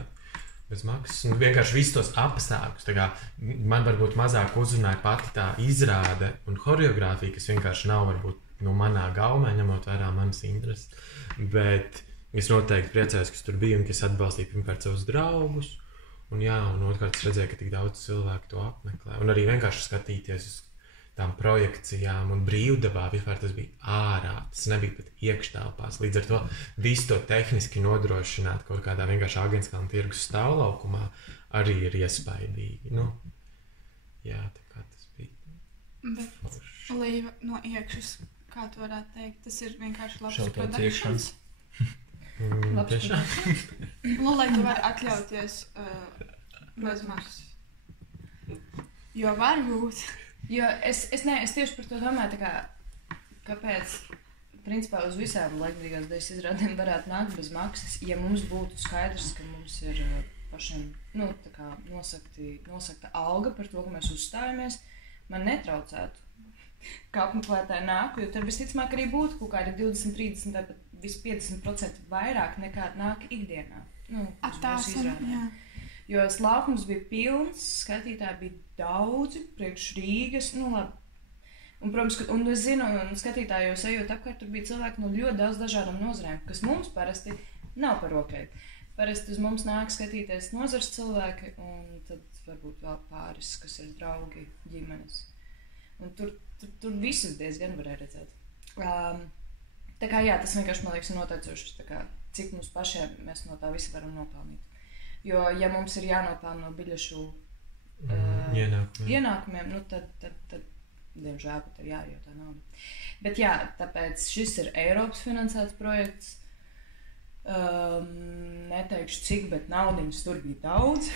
bez maksas. Un vienkārši visus tos apstākļus. Tā kā man varbūt mazāk uzrunāja pati tā izrāde un horeogrāfija, kas vienkārši nav varbūt nu, manā gaumē, ņemot vērā manas intereses. Bet es noteikti priecājos, ka tur bija un ka es atbalstīju pirmkārt savus draugus. Un jā, un otrkārt es redzēju, ka tik daudz cilvēku to apmeklē. Un arī vienkārši skatīties uz tām projekcijām un brīvdabā vispār tas bija ārā, tas nebija pat iekštelpās. Līdz ar to visu to tehniski nodrošināt kaut kādā vienkārši Āgenskalna tirgus stāvlaukumā arī ir iespaidīgi. Nu, jā, tā kā tas bija. Bet Līva no iekšas, kā tu varētu teikt, tas ir vienkārši labs Šautauts produktions. Tiešām. Nu, lai tu vari atļauties bez maksas. Jo varbūt. Jo es tieši par to domāju, tā kā, kāpēc, principā, uz visām laikmatīgās dejas izrādēm varētu nākt bez maksas, ja mums būtu skaidrs, ka mums ir pašiem, nu, tā kā nosakta alga par to, ka mēs uzstājamies, man netraucētu, kā apmeklētāji nāku, jo tad visticamāk arī būtu kaut kādi 20, 30, tāpat vis 50% vairāk nekā nāk ikdienā. Nu, uz mūsu izrādēm. Jā. Jo laukums bija pilns, skaitītāji bija daudzi, priekš Rīgas, nu labi. Un, protams, un es zinu, un skatītājos ejot apkārt, tur bija cilvēki no ļoti daudz dažādām nozarēm, kas mums parasti nav par rokai. Parasti uz mums nāk skatīties nozars cilvēki, un tad varbūt vēl pāris, kas ir draugi, ģimenes. Un tur visus diezgan varēja redzēt. Tā kā jā, tas vienkārši, man liekas, ir noteicošs, tā kā, cik mums pašiem mēs no tā visi varam nopelnīt. Jo, ja mums ir jānopelna no biļešu ienākumiem, nu tad diemžēl, pat ir jāiejot tā nauda. Bet jā, tāpēc šis ir Eiropas finansēts projekts. Neteikšu cik, bet naudiņas tur bija daudz.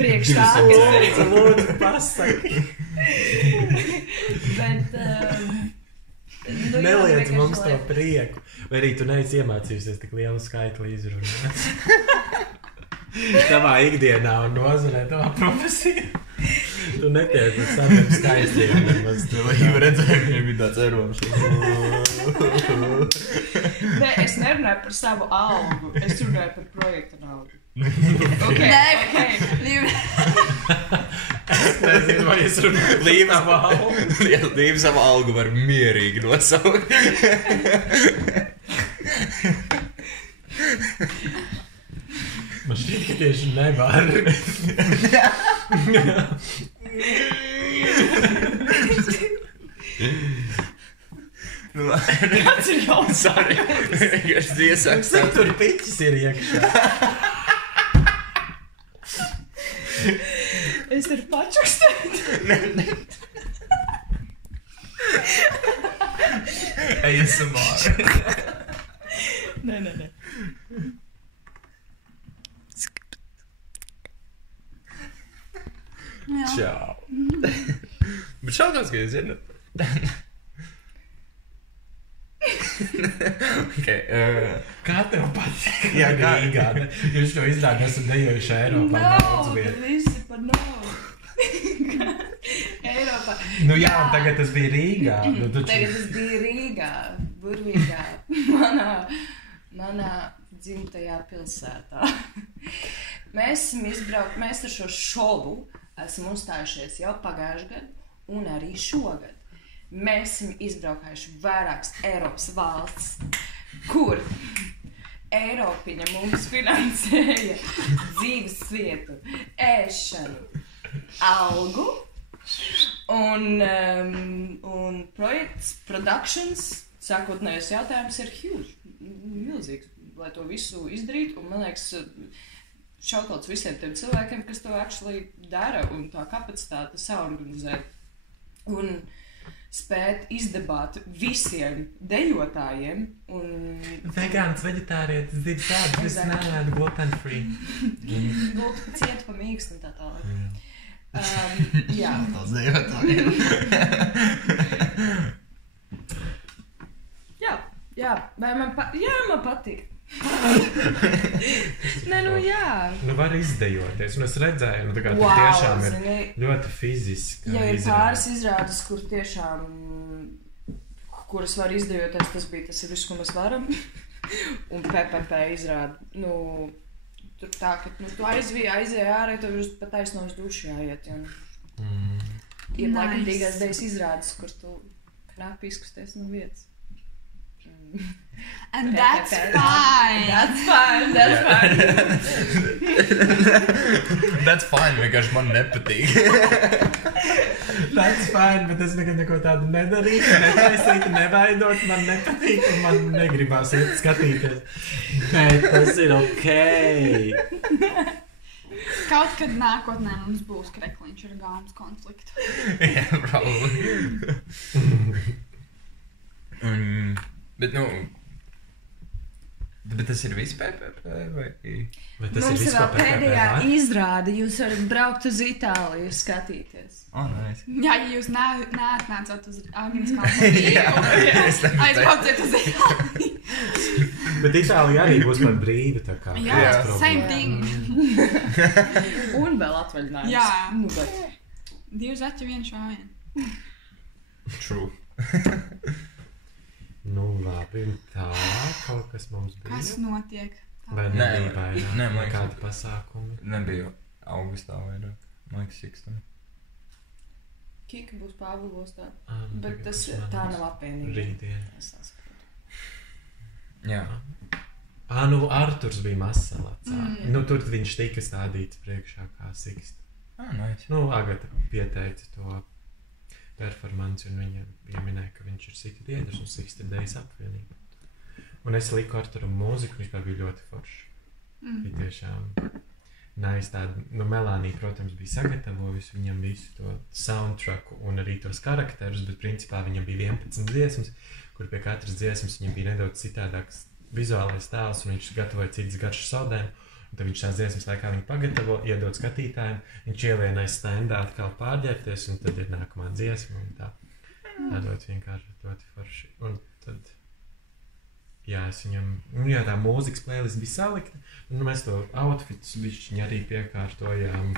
Priekš tā, kas lūdzu pasaki. Bet nu, neliec jā, mums to prieku. Vai arī tu neesi iemācījusies tik lielu skaitli izrunāt? Tavā ikdienā un nozarē, tavā profesijā. Tu netiec par saviem skaistiem. Tu jau redzēji, ka bija tāds eroms. Ne, es nerunāju par savu algu. Es runāju par projektu naudu. Okay. nezinu, vai es runāju Līva savu algu. Līva savu algu var mierīgi nosaukt. Man šķiet, ka tieši nevar. Kāds ir jauns? Sorry. Es iesāku Cik tur piķis ir iekšā? Es ir pačukstēt. ASMR. Nē. Jā. Čau. Bet šautās, ka jūs zināt. Okay, Kā tev patīk? Jā, kā- Rīgā. Jūs šo izrādi esat dejojuši Eiropā daudz vietu. Visi par nav. Eiropā. Nu jā, un tagad tas bija Rīgā. Nu, taču... Tagad es biju Rīgā, burvīgā, manā dzimtajā pilsētā. Mēs ar šo šovu esam uzstājušies jau pagājušajā gadā un arī šogad. Mēs esam izbraukājuši vairākas Eiropas valstis, kur Eiropiņa mums finansēja dzīves vietu, ēšanu, algu un projekts, productions, sākotnējais jautājums ir huge, milzīgs, lai to visu izdarītu, un man liekas, šautauts visiem tiem cilvēkiem, kas to actually dara, un tā kapacitāte saorganizēt, un spēt izdabāt visiem dejotājiem, un Vegāns, veģetārietis, dzīves ēd, viss neēd, gluten free. būt ciet pa mīkstu un tā tālāk. Jā. tās dejotājiem. Jā, vai man patīk. Nē, nu jā. Nu var izdejoties, un es redzēju, nu tā kā Wow, tiešām ir zini, ļoti fiziski. ja ir pāris izrādes, kur tiešām, kuras var izdejoties, tas ir viss, ko mēs varam. Un PPP izrāda, nu, tur tā, ka tu aizēji ārā, tev ir pat aiznos duši jāiet. Ir laikmatīgās dejas izrādes, kur tu knapi izkusties no vietas. And that's fine. That's fine. That's fine, vienkārši man nepatīk. That's fine, bet es nekad neko tādu nedarītu, netaisītu, nevaidot, man nepatīk, un man negribās iet skatīties. Bet tas ir ok. Kaut kad nākotnē mums būs krekliņš ar gaumas konfliktu. Yeah, probably. Bet, nu... Bet tas ir viss PPP, vai? Bet tas Mums ir ir vēl vispār pēdējā PPP. izrāde, jūs varat braukt uz Itāliju skatīties. Oh, nice. Jā, ja jūs neatnācāt uz Agnes kalnu Jā, es nepateicu. aizbrauciet uz Itāliju. Bet Itālija arī būs par brīvu, tā kā. Jā, Jā. same thing. Un vēl atvaļinājums. Jā. Nu, bet... Divi zaķi, viens šāvien. True. Nu labi, un tā kaut kas mums bija. Kas notiek? Vai Nē, nebija vairāk? nē, man liekas, Kādi pasākumi? Nebija augustā vairāk. Man liekas, 6. Kika būs Pāvilos tā. Nu, Bet tagad tas man tā būs nav apvienība. Rītdien. Es saprotu. Jā. Nu Arturs bija mazsalacā. Mm. Nu tur viņš tika stādīts priekšā kā Sikst. Ah, nice. Nu, Agata pieteica to performanci, un viņa pieminēja, ka viņš ir Sikstietis un Sikstiedejas apvienība. Un es liku Arturam mūziku, viņš bija ļoti foršs. Bija tiešām nice tāda, nu Melānija, protams, bija sagatavojusi viņam visu to soundtracku un arī tos karakterus, bet principā viņam bija 11 dziesmas, kur pie katras dziesmas viņam bija nedaudz citādāks vizuālais tēls, un viņš gatavoja citas garšas saldēm. Un tad viņš tās dziesmas laikā viņu pagatavo, iedod skatītājiem, viņš ielien aiz standā atkal pārģērbties, un tad ir nākamā dziesma, un tā. Tādot vienkārši ļoti forši. Un tad, jā, es viņam, nu jā, tā mūzikas playlist bija salikta, un mēs to outfits bišķiņi arī piekārtojām,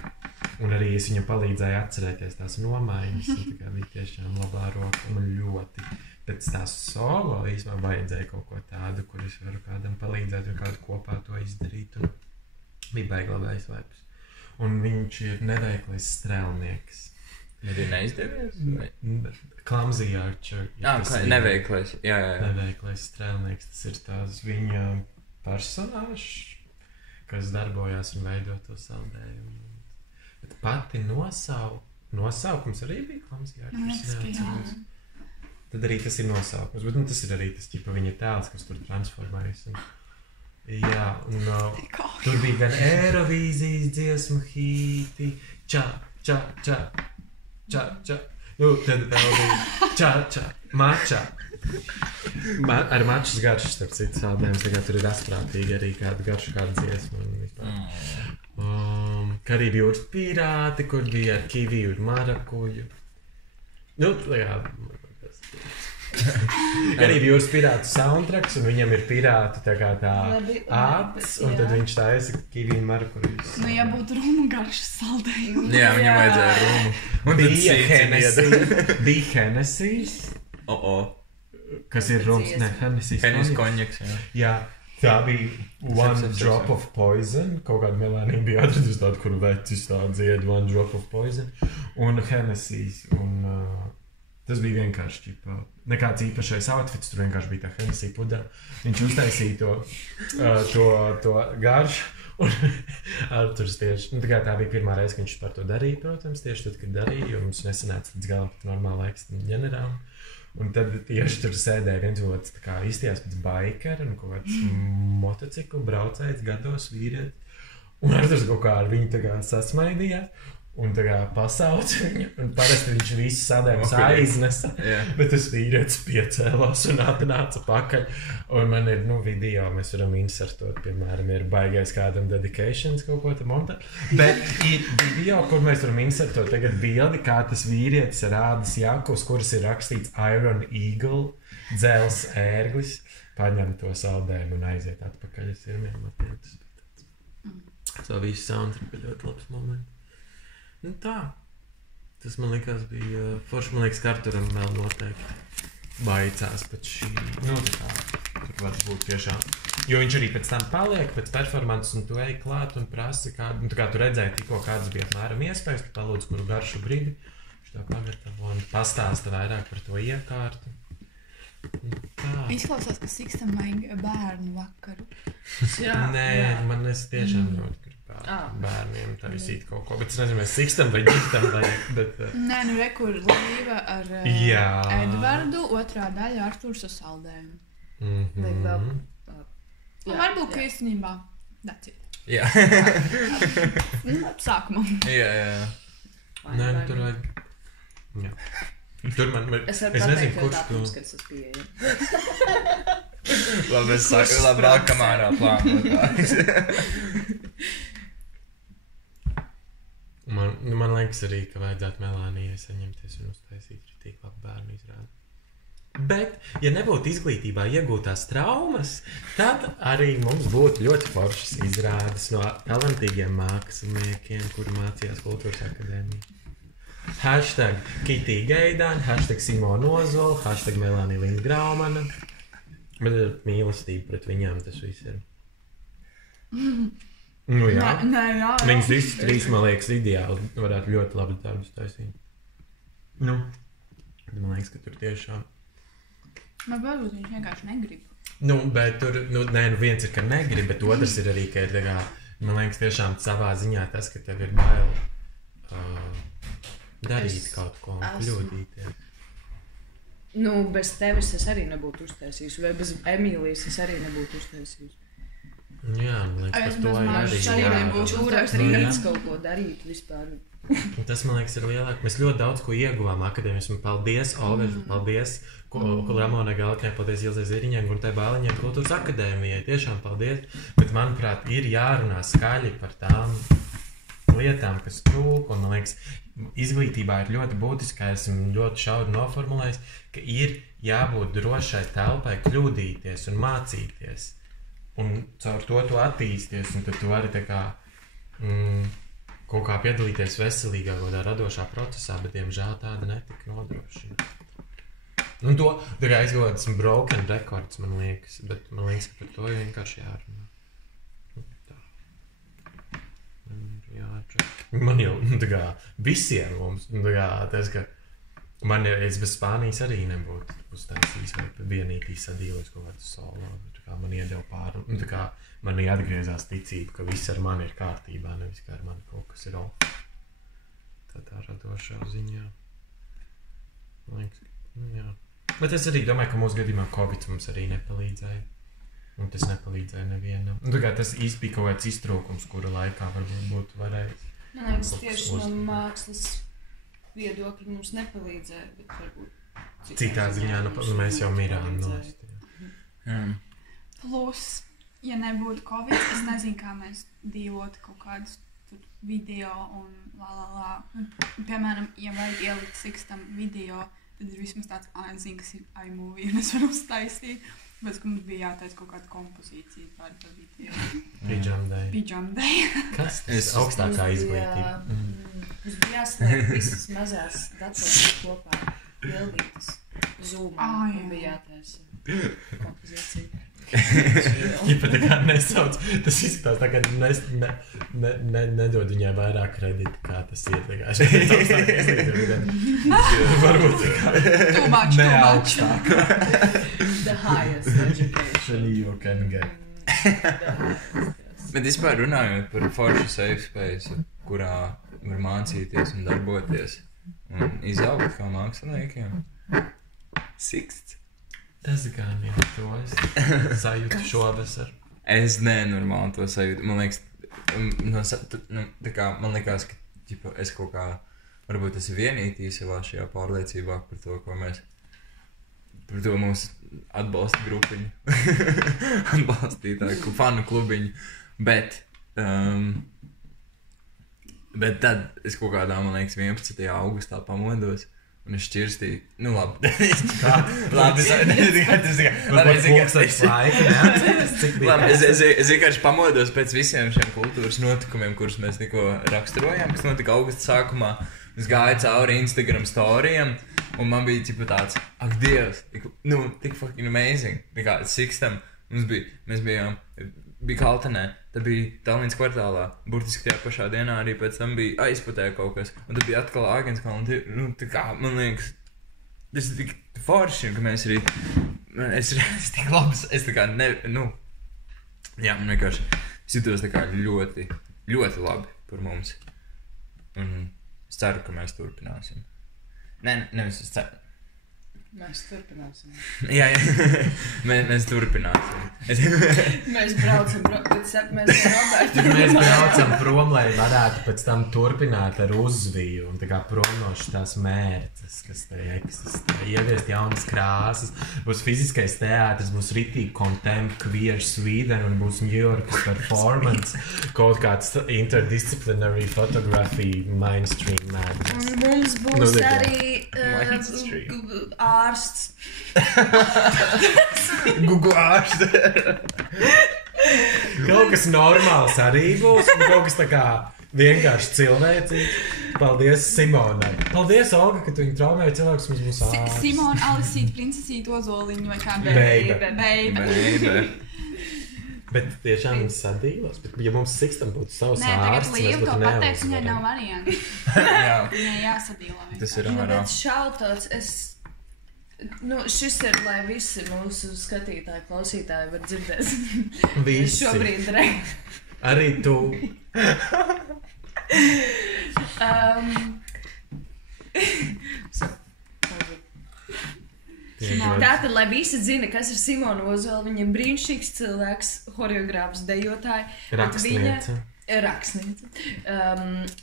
un arī es viņam palīdzēju atcerēties tās nomaiņas, un tā kā bija tiešām labā roka, un man ļoti pēc tās solo īsmā vajadzēja kaut ko tādu, kur es varu kādam palīdzēt un kādu kopā to izdarīt, un bija baigi labais vibes. Un viņš ir neveiklais strēlnieks. Bet ir neizdevies? Clumsy Archer. Neveiklais. Jā. Neveiklais strēlnieks. Tas ir tās viņa personāžs, kas darbojās un veido to saldējumu. Bet pati nosaukums arī bija Clumsy Archer. Tad arī tas ir nosaukums. Bet tas ir arī tas, ķipa, viņa tēls, kas tur transformējas. Jā, un tur bija gan Eirovīzijas dziesmu hīti, ča. Nu, tad vēl bija ča, mača. Ar mačas garšas, starp citu, saldējums, tagad tur ir asprātīgi arī kādu garšu, kādu dziesmu. Karību jūras pirāti, kur bija ar kiviju un marakuju. Nu, jā, Karību jūras pirātu soundtracks, un viņam ir pirāti tā kā tā āts, un tad viņš taisa kiviju un marakuju. Nu, ja būtu rumu garšas saldējumi. Jā, viņam vajadzēja rumu. Bija Hennessys. Kas ir rums? Ne, Hennessys. Hennessys konjaks, jā. Jā, tā bija One Drop of Poison. Kaut kāda Melānija bija atradusi tādu, kuru vecis tā dzied One Drop of Poison. Un Hennessys. Un tas bija vienkārši ķipa, nekāds īpašais outfits, tur vienkārši bija tā Hennessy pudele. Viņš uztaisīja to garšu. Un Arturs tieši, tā bija pirmā reize, ka viņš par to darīja, protams, tieši tad, kad darīja, jo mums nesanāca līdz galam pat normāla ekstrēma ģenerāla. Un tad tieši tur sēdēja viens otrs, tā kā izstījās pēc baikera un kaut kāds motociklu braucējs gados vīrietis. Un Arturs kaut kā ar viņu tā kā sasmaidījās. Un tā kā pasauc viņu, un parasti viņš visu sadēmas aiznesa, bet tas vīrietis piecēlās un atnāca pakaļ. Un man ir, video, mēs varam insertot, piemēram, ir baigais kādam dedications kaut ko te montēt. Bet ir video, kur mēs varam insertot tagad bildi, kā tas vīrietis ar ādas jaku, uz kuras ir rakstīts Iron Eagle, dzels ērglis, paņem to saldējumu un aiziet atpakaļ uz sirmiem atietas. Tā visu soundtrack bija ļoti labs moments. Nu tā, tas man liekas bija forši, man liekas, ka Arturam vēl noteikti baicās pēc šī, tā, tur var būt tiešām, jo viņš arī pēc tam paliek, pēc performances, un tu ej klāt un prasi kādu, tu redzēji tikko kādas bija apmēram iespējas, tu palūdz kuru garšu brīdi, viņš tā pagatavo un pastāsta vairāk par to iekārtu. Izklausās, ka Sikstam vajag bērnu vakaru. Nē, man es tiešām ļoti gribu bērniem tā visīt kaut ko, bet es nezinu, mēs Sikstam vai ģitam vajag, bet... Nē, rekur Līva ar Edvardu, otrā daļa Arturs ar saldējumu. Liek vēl... Un varbūt, ka īstenībā that's it. Jā. Sākumā. Jā. Nē, tur vajag... Jā. Tur man... Es nezinu, kurš tu... Kad tas pieeja. Labi, es saku, labi, vēl kamārā plānotājs. Man liekas arī, ka vajadzētu Melānijai saņemties un uztaisīt tik labu bērnu izrādi. Bet, ja nebūtu izglītībā iegūtās traumas, tad arī mums būtu ļoti foršas izrādes no talantīgiem māksliniekiem, kuri mācījās Kultūras akadēmijā. Hashtag Kitī Geidāni, hashtag Simona Ozola, hashtag Melānija Linda Graumana. Bet mīlestība pret viņām tas viss ir. Nu jā. Jā. Viņas visas trīs, man liekas, ideāli varētu ļoti labi darbus taisīt. Nu, man liekas, ka tur tiešām. Man varbūt viņš vienkārši negrib. Nu, bet tur, viens ir, ka negrib, bet otrs ir arī, ka ir tā kā, man liekas, tiešām savā ziņā tas, ka tev ir bail darīt kaut ko un kļūdīties. Nu, bez tevis es arī nebūtu uztaisījusi, vai bez Emīlijas es arī nebūtu uztaisījusi. Jā, man liekas, par to arī nebūtu rīts kaut ko darīt vispār. Tas, man liekas, ir lielāk. Mēs ļoti daudz ko ieguvām akadēmijas. Paldies, Olga, paldies Ramonai Galkņai, paldies Ilzai Ziriņai un tai Bāliņai Kultūras akadēmijai. Tiešām paldies. Bet, manuprāt, ir jārunā skaļi par tām lietām, kas trūk. Un, man liekas, izglītībā ir ļoti būtiski, ka esmu ļoti šauri noformulējis, ka ir jābūt drošai telpai kļūdīties un mācīties. Un caur to attīsties, un tad tu vari tā kā kaut kā piedalīties veselīgā, kādā radošā procesā, bet, diemžēl, tāda netika nodrošina. Un to, tā kā es kaut kāds broken records, man liekas, bet man liekas, ka par to vienkārši jārunā. Tā. Jārunā. Man jau, tā kā, visiem mums, tā kā, tas, ka man, es bez Spānijas arī nebūtu uztaisījis vai vienītī sadīlēs kaut kādu solo. Tā kā man iedeva pāri, tā kā man atgriezās ticība, ka viss ar mani ir kārtībā, nevis kā ar mani kaut kas ir off. Tā radošā ziņā. Liekas, jā. Bet es arī domāju, ka mūsu gadījumā Covid mums arī nepalīdzēja. Un tas nepalīdzēja nevienam. Un tā kā tas īsti bija kaut kāds iztrūkums, kura laikā varbūt būtu varējis. Man liekas, tieši no mākslas viedokļa mums nepalīdzēja, bet varbūt citā ziņā, mēs jau mirām nost. Plus, ja nebūtu Covid, es nezinu, kā mēs dīvotu kaut kādus video un la. Un, piemēram, ja vajag ielikt Sixtam video, tad ir vismaz tāds, es zinu, kas ir iMovie, un es varu uztaisīt. Bet, ka mums bija jātaisa kaut kāda kompozīcija par video. Pijam Day. Kas tas? Augstākā izglītība. Mums bija jāslēg visas mazās datoras kopā, bildītas, Zoomā, un bija jātaisa kompozīcija. Ja pat tā kā nesauc, tas izskatās tā, ka nedod viņai vairāk kredita, kā tas ir. Varbūt tā kā Too much. neaugstāk. The highest education. You can get. Bet vispār runājot par foršu safe space, kurā var mācīties un darboties un izaugt kā māksliniekiem. Sixts. Tas gan ir to, es sajūtu šovasar. Es nenormāli to sajūtu. Man liekas, tā kā man likās, ka ģipa, es kaut kā, varbūt es vienītī savā šajā pārliecībā par to, ko mēs, par to mūsu atbalsta grupiņu, atbalstītāju, fanu klubiņu, bet tad es kaut kādā, man liekas, 11. augustā pamodos. Un es šķirstīju, labi. Es vienkārši pamodos pēc visiem šiem kultūras notikumiem, kurus mēs tikko raksturojām, kas notika augusta sākumā. Es gāju cauri Instagram storijiem, un man bija ķipa tāds, ak, Dievs, tik fucking amazing. Tā kā Sixtam, mēs bijām Kaltenē, tad bija Tallinas kvartālā, burtiski tajā pašā dienā arī pēc tam bija aizputē kaut kas, un tad bija atkal Āgenskalna, tā kā, man liekas, tas ir tik forši, ka mēs arī, es tik labs, es tā kā, jā, man vienkārši sitos tā kā ļoti, ļoti labi par mums, un es ceru, ka mēs turpināsim. Nevis es ceru. Mēs turpināsim. Jā. Mēs turpināsim. Mēs braucam Mēs braucam prom, lai varētu pēc tam turpināt ar uzviju un tā kā prom no šitās mērces, kas te eksistē. Ieviest jaunas krāsas, būs fiziskais teātris, būs ritīgi contempt, queer Sweden un būs New Yorkas performance, kaut kāds interdisciplinary photography, mainstream madness. Un mums būs arī ārsts. Google ārsts. Kaut kas normāls arī būs, un kaut kas tā kā vienkārši cilvēcīgs. Paldies Simonai. Paldies, Olga, ka tu viņu traumēji cilvēkus, mums būs ārsts. Simona, Alisīte, princesīte, Ozoliņa vai kā Beibe. Bet tiešām mums sadīlos, bet ja mums Sixtam būtu savs ārsts, mēs būtu neuzvarami. Nē, tagad Līva to pateiks, viņai nav varianti. Viņai jāsadīlo. Tas ir ārā. Bet šautots, šis ir, lai visi mūsu skatītāji, klausītāji var dzirdēt. Visi. Šobrīd Arī tu. Tātad, lai visi zina, kas ir Simona Ozola, viņa ir brīnišķīgs cilvēks, horeogrāfs, dejotāji. Rakstniece.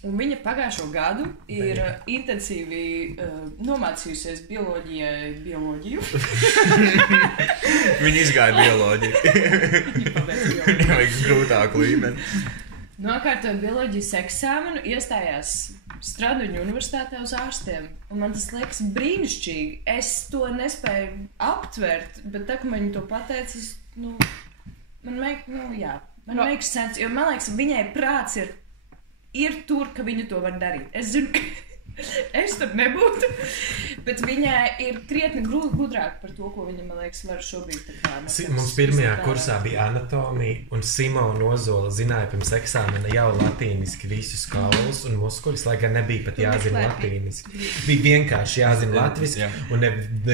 Un viņa pagājušo gadu ir intensīvi nomācījusies bioloģiju. Viņa izgāja bioloģiju. Viņa vajag grūtāku līmeni. Nokārtoja bioloģijas eksāmenu, iestājās Straduņu universitātē uz ārstiem. Un man tas liekas brīnišķīgi. Es to nespēju aptvert, bet tā, ka man to pateica, man liekas sens, jo man liekas, viņai prāts ir tur, ka viņa to var darīt. Es zinu, ka Es tur nebūtu. Bet viņa ir krietni gudrāka par to, ko viņa, man liekas, var šobrīd. Mums pirmajā kursā bija anatomija, un Simona Ozola zināja pirms eksāmena jau latīniski visus kaulus un muskuļus, lai gan nebija pat jāzina latīniski. Bija vienkārši jāzina latviski, un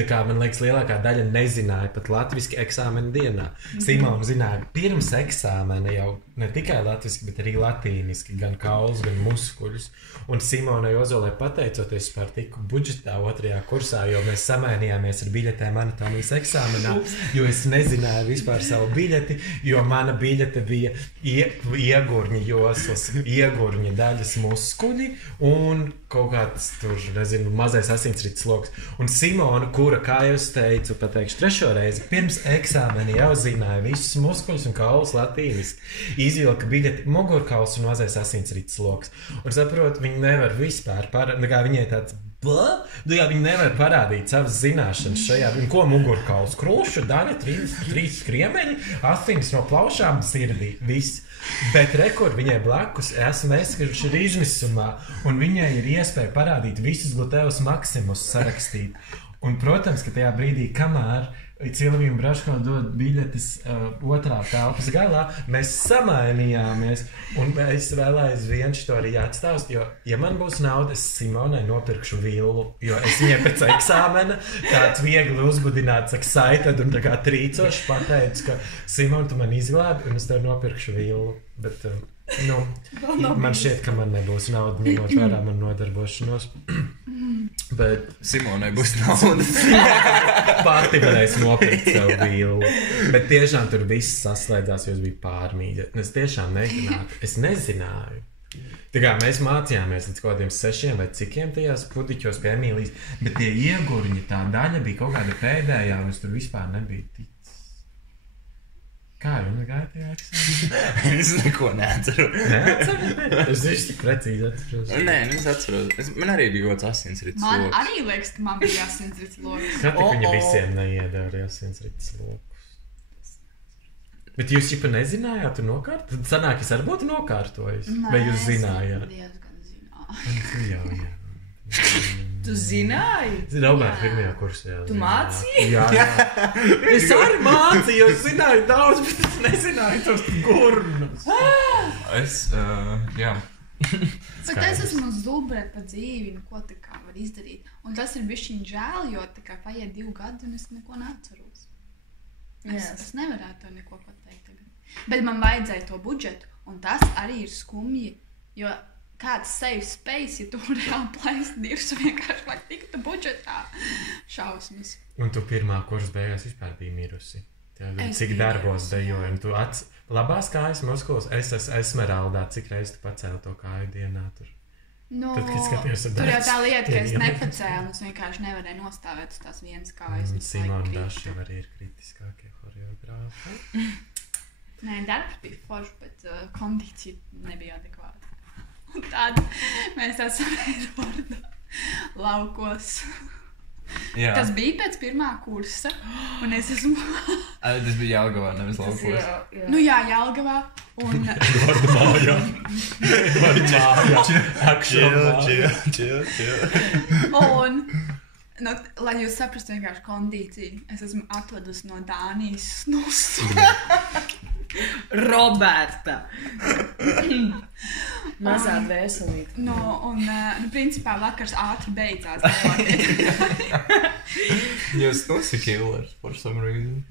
kā man liekas, lielākā daļa nezināja pat latviski eksāmena dienā. Simona zināja pirms eksāmena jau ne tikai latviski, bet arī latīniski, gan kaulus, gan muskuļus. Un Simonai Ozolai pateicoties par tiku budžetā 2. kursā, jo mēs samainījāmies ar biļetēm anatomijas eksāmenā, jo es nezināju vispār savu biļeti, jo mana biļete bija iegurņa joslas, iegurņa daļas muskuļi un kaut kāds tur, nezinu, mazais asinsrites loks. Un Simona, kura, kā jau es teicu, pateikšu 3. reizi, pirms eksāmena jau zināja visus muskuļus un kaulus latīniski, izvilka biļeti mugurkauls un mazais asinsrites loks. Un saprot, viņi nevar vispār viņai tāds viņi nevar parādīt savas zināšanas šajā. Ko mugurkauls? Krūšu daļa, 3 kriemeņi, asins no plaušām, sirdī. Viss. Bet rekur viņai blakus esmu es, kurš ir izmisumā, un viņai ir iespēja parādīt visus gluteus maximus sarakstīt. Un, protams, ka tajā brīdī, kamēr Cilvija un Braško dod biļetes otrā telpas galā, mēs samainījāmies, un es vēl aizvien to arī atstāstu, jo, ja man būs nauda, es Simonai nopirkšu villu, jo es viņai pēc eksāmena tāds viegli uzbudināts, excited un tā kā trīcoši pateicu, ka Simon, tu man izglābi, un es tev nopirkšu villu, bet, man šķiet, ka man nebūs nauda, ņemot vērā man nodarbošanos. Bet Simonai būs nauda. Pati varēs nopirkt sev villu. Bet tiešām tur viss saslēdzās, jo es biju pārmīļa. Es tiešām nezināju. Es nezināju. Tā kā mēs mācījāmies līdz kādiem 6 vai cikiem tajās pudiķos pie Emīlijas, bet tie iegurņi, tā daļa bija kaut kāda pēdējā, un es tur vispār nebiju ticis. Kā jums gāja tajā eksāmenā? Es neko neatceru. Es tik precīzi atceros. Nē, es atceros. Man arī bija gods asinsrites loks. Man arī liekas, ka man bija asinsrites loks. Kā tik viņa visiem neiedēva arī asinsrites lokus? Bet jūs jau nezinājāt, tu nokārt? Tad sanāk, es arī būtu nokārtojis. Vai jūs zinājāt? Diezgan zināju. Jā. Tu zināji? Robert, pirmajā kursā jau. Tu mācīji? Jā. Es arī mācīju, jo zināju daudz, bet es nezināju tos gurnus. Jā. Bet es esmu zubre pa dzīvi, ko tā kā var izdarīt. Un tas ir bišķiņ žēl, jo tā kā paiet 2 gadi un es neko neatceros. Es nevarētu to neko pateikt tagad. Bet man vajadzēja to budžetu, un tas arī ir skumji, jo kāds safe space, ja tu reāli plaist dirsu vienkārši, lai tiktu budžetā. Šausmas. Un tu pirmā kursa beigās vispār biji mirusi. Cik darbos dejoji, un tu labās kājas muskulis, es Esmeraldā, cik reiz tu pacēli to kāju dienā tur? Tad, kad skaties ar tur jau tā lieta, ka es nepacēlu, es vienkārši nevarēju nostāvēt uz tās vienas kājas. Simona Daša arī ir kritiskākie horeogrāfi. Nē, darbs bija foršs, bet kondīcija nebija adekvāta. Un tad mēs esam Edvarda laukos. Jā. Tas bija pēc 1. kursa, un es esmu... Tas bija Jelgavā, nevis laukos. Nu jā, Jelgavā, un... Edvarda mājā. Chill. Un, lai jūs saprastu vienkārši kondīciju, es esmu atvedusi no Dānijas snusu. Roberta! Mazā dvēselīte. Principā vakars ātri beidzās. Jūs snusi killers, for some reason.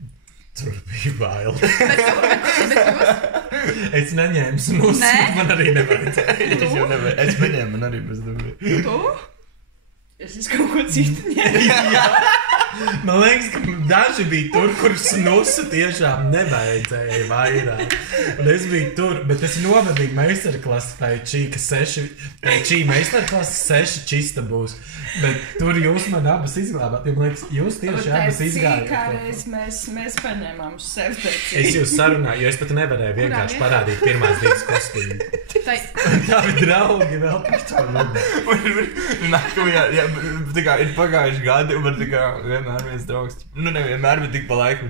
Tur bija bail. Bet jūs? Es neņēmu snusu, man arī nevajadzēja. Es paņēmu, man arī bez dabī. Tu? Es kaut ko citu ņēmu. Man liekas, ka daži bija tur, kur snusu tiešām nevajadzēja vairāk. Un es biju tur, bet es novadīju meistarklases vai čī meistarklases 6 čista būs. Bet tur jūs man abas izglābāt. Man liekas, jūs tieši abas izgājāt. Mēs paņēmām uz sevi teici. Es jūs sarunāju, jo es pat nevarēju vienkārši parādīt pirmās 2 kostīmus. Tavi draugi vēl par to runā. Nākamajā, tā kā ir pagājuši gadi, un man tā kā vienmēr viens draugs, nevienmēr, bet tik pa laiku.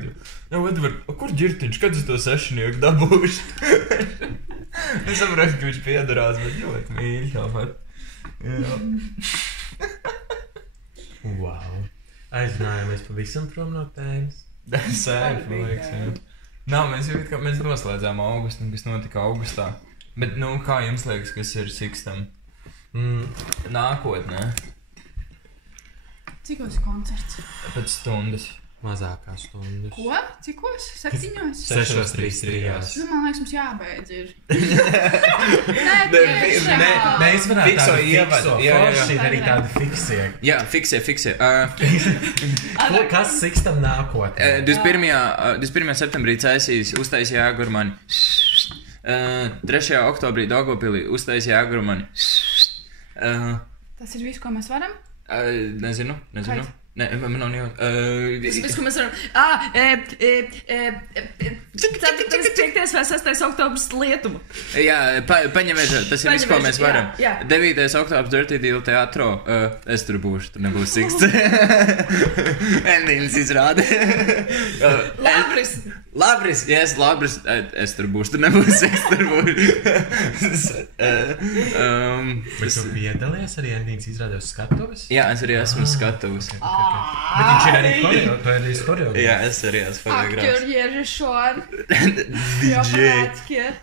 Edvard, kur ģirtiņš, kad es to 6 dabūšu? Es saprotu, ka viņš piedarās, bet ļoti mīļi tāpat. Jā. aizrunājāmies pavisam prom no tēmas. Sēdi, liekas, jā. Nav, mēs noslēdzām augustu, kas notika augustā. Bet, kā jums liekas, kas ir Sixtam? Nākotnē. Cikos koncerts? Pēc stundas. Mazākās stundas. Ko? Cikos? 7? 6:33. Man liekas, mums jābeidz ir. Mēs varētu Fikso ievadu. Forši ir arī tāda fiksija. Jā, fiksē. Kas Sixtam nākotnē? 21. septembrī Cēsīs uztaisīja Jāgurmani. 3. oktobrī Daugavpilī uztaisīja Jāgurmani. Tas ir viss, ko mēs varam? Nezinu. Nē, man nav nejūt. Tas viss, ko mēs varam. 5. vai 6. oktobrs Lietuva. Jā, paņemiet, tas ir viss, ko mēs varam. Jā. 9. oktobrs Dirty Deal teatro. Es tur būšu, tur nebūs Sixts. Endīnas izrāde. Labris, yes, Labris. Es tur būšu, tur nebūs Sixts, tur būšu. Bet tu piedalies arī Endīnas izrādē uz skatuves? Jā, es arī esmu skatuves. Bet viņš ir arī koreogrāfs. Jā, es arī esmu fotograфs. Актер, режиссер. DJ.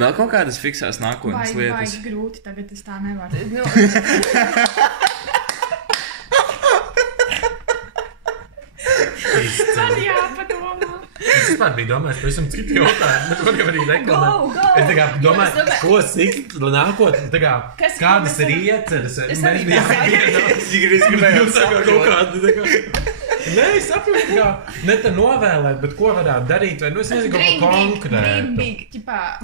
Vēl kaut kādas fiksās nākotnes lietas. Vai grūti, tagad es tā nevaru. Man jāpadomā. Es vispār biju domājis, pavisam citu jautājumu, bet man jau arī reklamē. Es tā kā domāju, ko Sixts nākotnē, tā kā, kādas ir ieceres. Mēs gribējām sakot kaut kādu, tā kā. Nē, es saprotu, kā ne tā novēlēt, bet ko varētu darīt, vai es nezinu, kaut ko konkrētu.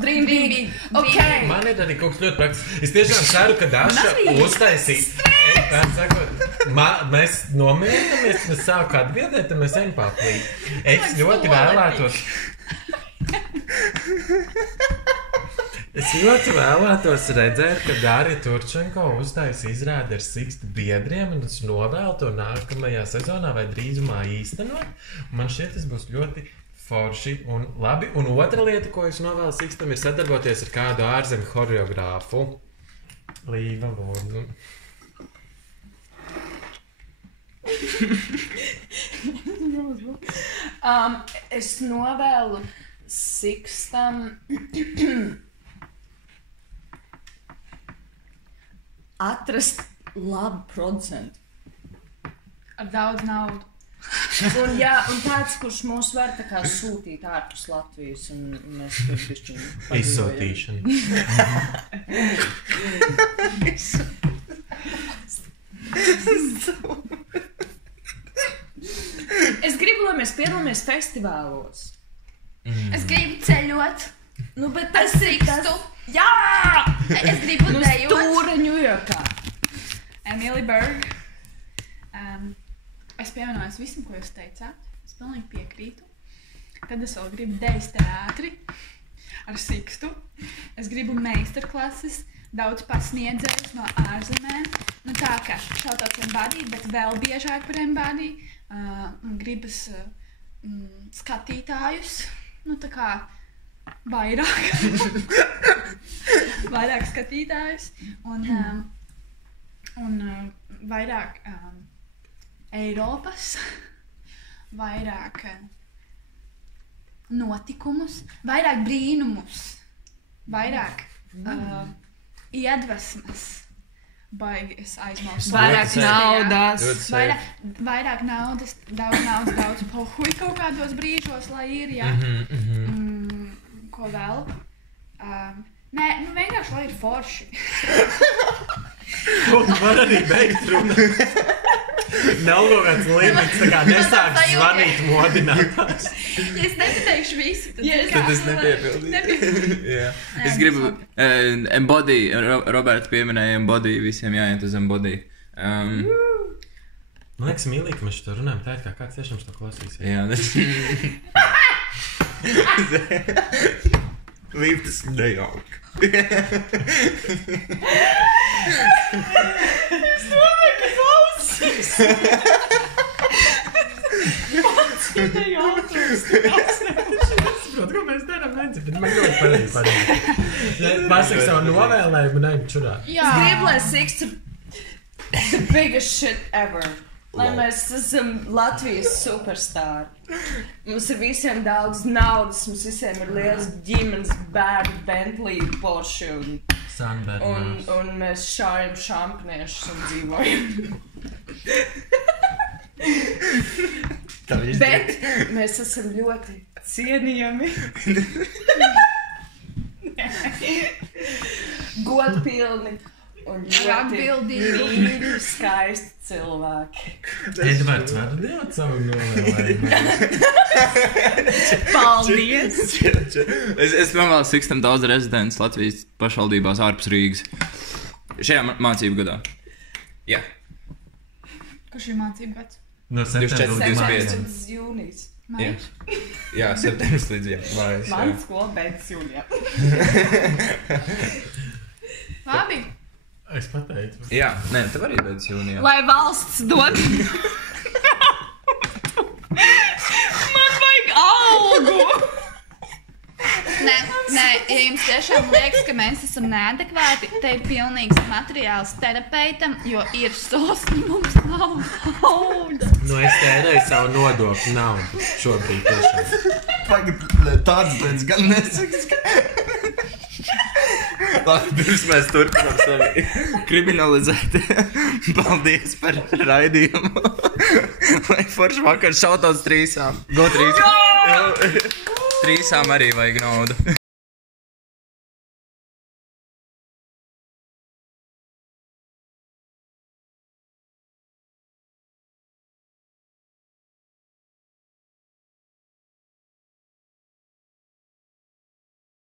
Dream big. Ok. Man ir arī kaut kas ļoti praktisks. Es tiešām ceru, ka Daša uztaisīs. Mēs nomierinamies, mēs sāku atbildēt, tad mēs ejam paplīt. Es ļoti vēlētos redzēt, ka Darija Turčenko uztais izrādi ar Sixta biedriem, un es novēlu to nākamajā sezonā vai drīzumā īstenot. Man šķiet, tas būs ļoti forši un labi. Un otra lieta, ko es novēlu Sixtam, ir sadarboties ar kādu ārzemju choreogrāfu. Līva Lūdzu. Es novēlu Sixtam atrast labu producentu. Ar daudz naudu. Un tāds, kurš mūs var tā kā sūtīt ārpus Latvijas, un mēs tur bišķiņu izsūtīšanu. Es gribu, lai mēs piedalāmies festivālos. Es gribu ceļot. Bet tas ir Sixtu. Jā! Es gribu dejot. Stūra Ņujorkā. Emily Berg. Es pievienojos visam, ko jūs teicāt. Es pilnīgi piekrītu. Tad es vēl gribu dejas teātri ar Sixtu. Es gribu meistarklases, daudz pasniedzējus no ārzemēm. Tā kā šautauts Embody, bet vēl biežāk par Embody. Gribas skatītājus. Tā kā vairāk. Vairāk skatītājus. Un vairāk Eiropas. Vairāk notikumus. Vairāk brīnumus. Vairāk iedvesmas. Baigi, es aizmaucu. Vairāk naudas. Vairāk naudas, daudz pohuj kaut kādos brīžos, lai ir, jā. Ko vēl? Nē, vienkārši, lai ir forši. Un var arī beigt runāt. Nav kaut kāds limits, tā kā nesāk zvanīt modinātājs. Ja es nepateikšu visu, tad es nepiepildīju. Es gribu Embody, Roberts pieminēja Embody, visiem jāiet uz Embody. Man liekas, mīlīgi, ka mēs šo runājam, tā ir kā kāds tiešām šo klausīs. Jā, leave this nejauki. Es domāju, ka klausīs. Pats nejautrums. Es saprotu, ko mēs darām, nedzird, bet man ļoti patīk. Pasaka savu novēlējumu, nē, čurā. Jā. Es gribu, lai Sixts The biggest shit ever. Lai mēs esam Latvijas superstāri. Mums ir visiem daudz naudas, mums visiem ir liels ģimenes, bērni, Bentley, Porsche un mēs šājam šampaniešus un dzīvojam. Bet mēs esam ļoti cienījami. Godpilni un ļoti mīļi, skaisti cilvēki. Edvards, var dot savu novēlējumu? Paldies! Es novēlu Sikstam daudz rezidents Latvijas pašvaldībās ārpus Rīgas. Šajā mācību gadā. Jā. Kurš ir mācību gads? No septembra līdz 25. Līdz jūnijas. Jā, septembris līdz mājas. Man skola beidzas jūnijā. Labi. Es pateicu. Jā, nē, tev arī beidzas jūnijā. Lai valsts dod. Man vajag algu. Nē, ja jums tiešām liekas, ka mēs esam neadekvāti, te ir pilnīgs materiāls terapeitam, jo ir sos, mums nav naudas. Nu, es tērēju savu nodokļu naudu šobrīd tiešām. Pagad, tāds lietas gan nesakas. Labi, pirms mēs turpinām sevi kriminalizēt. Paldies par raidījumu. Lai forši vakar šautauts trīsām. Go trīsām. Trīsām arī vajag naudu.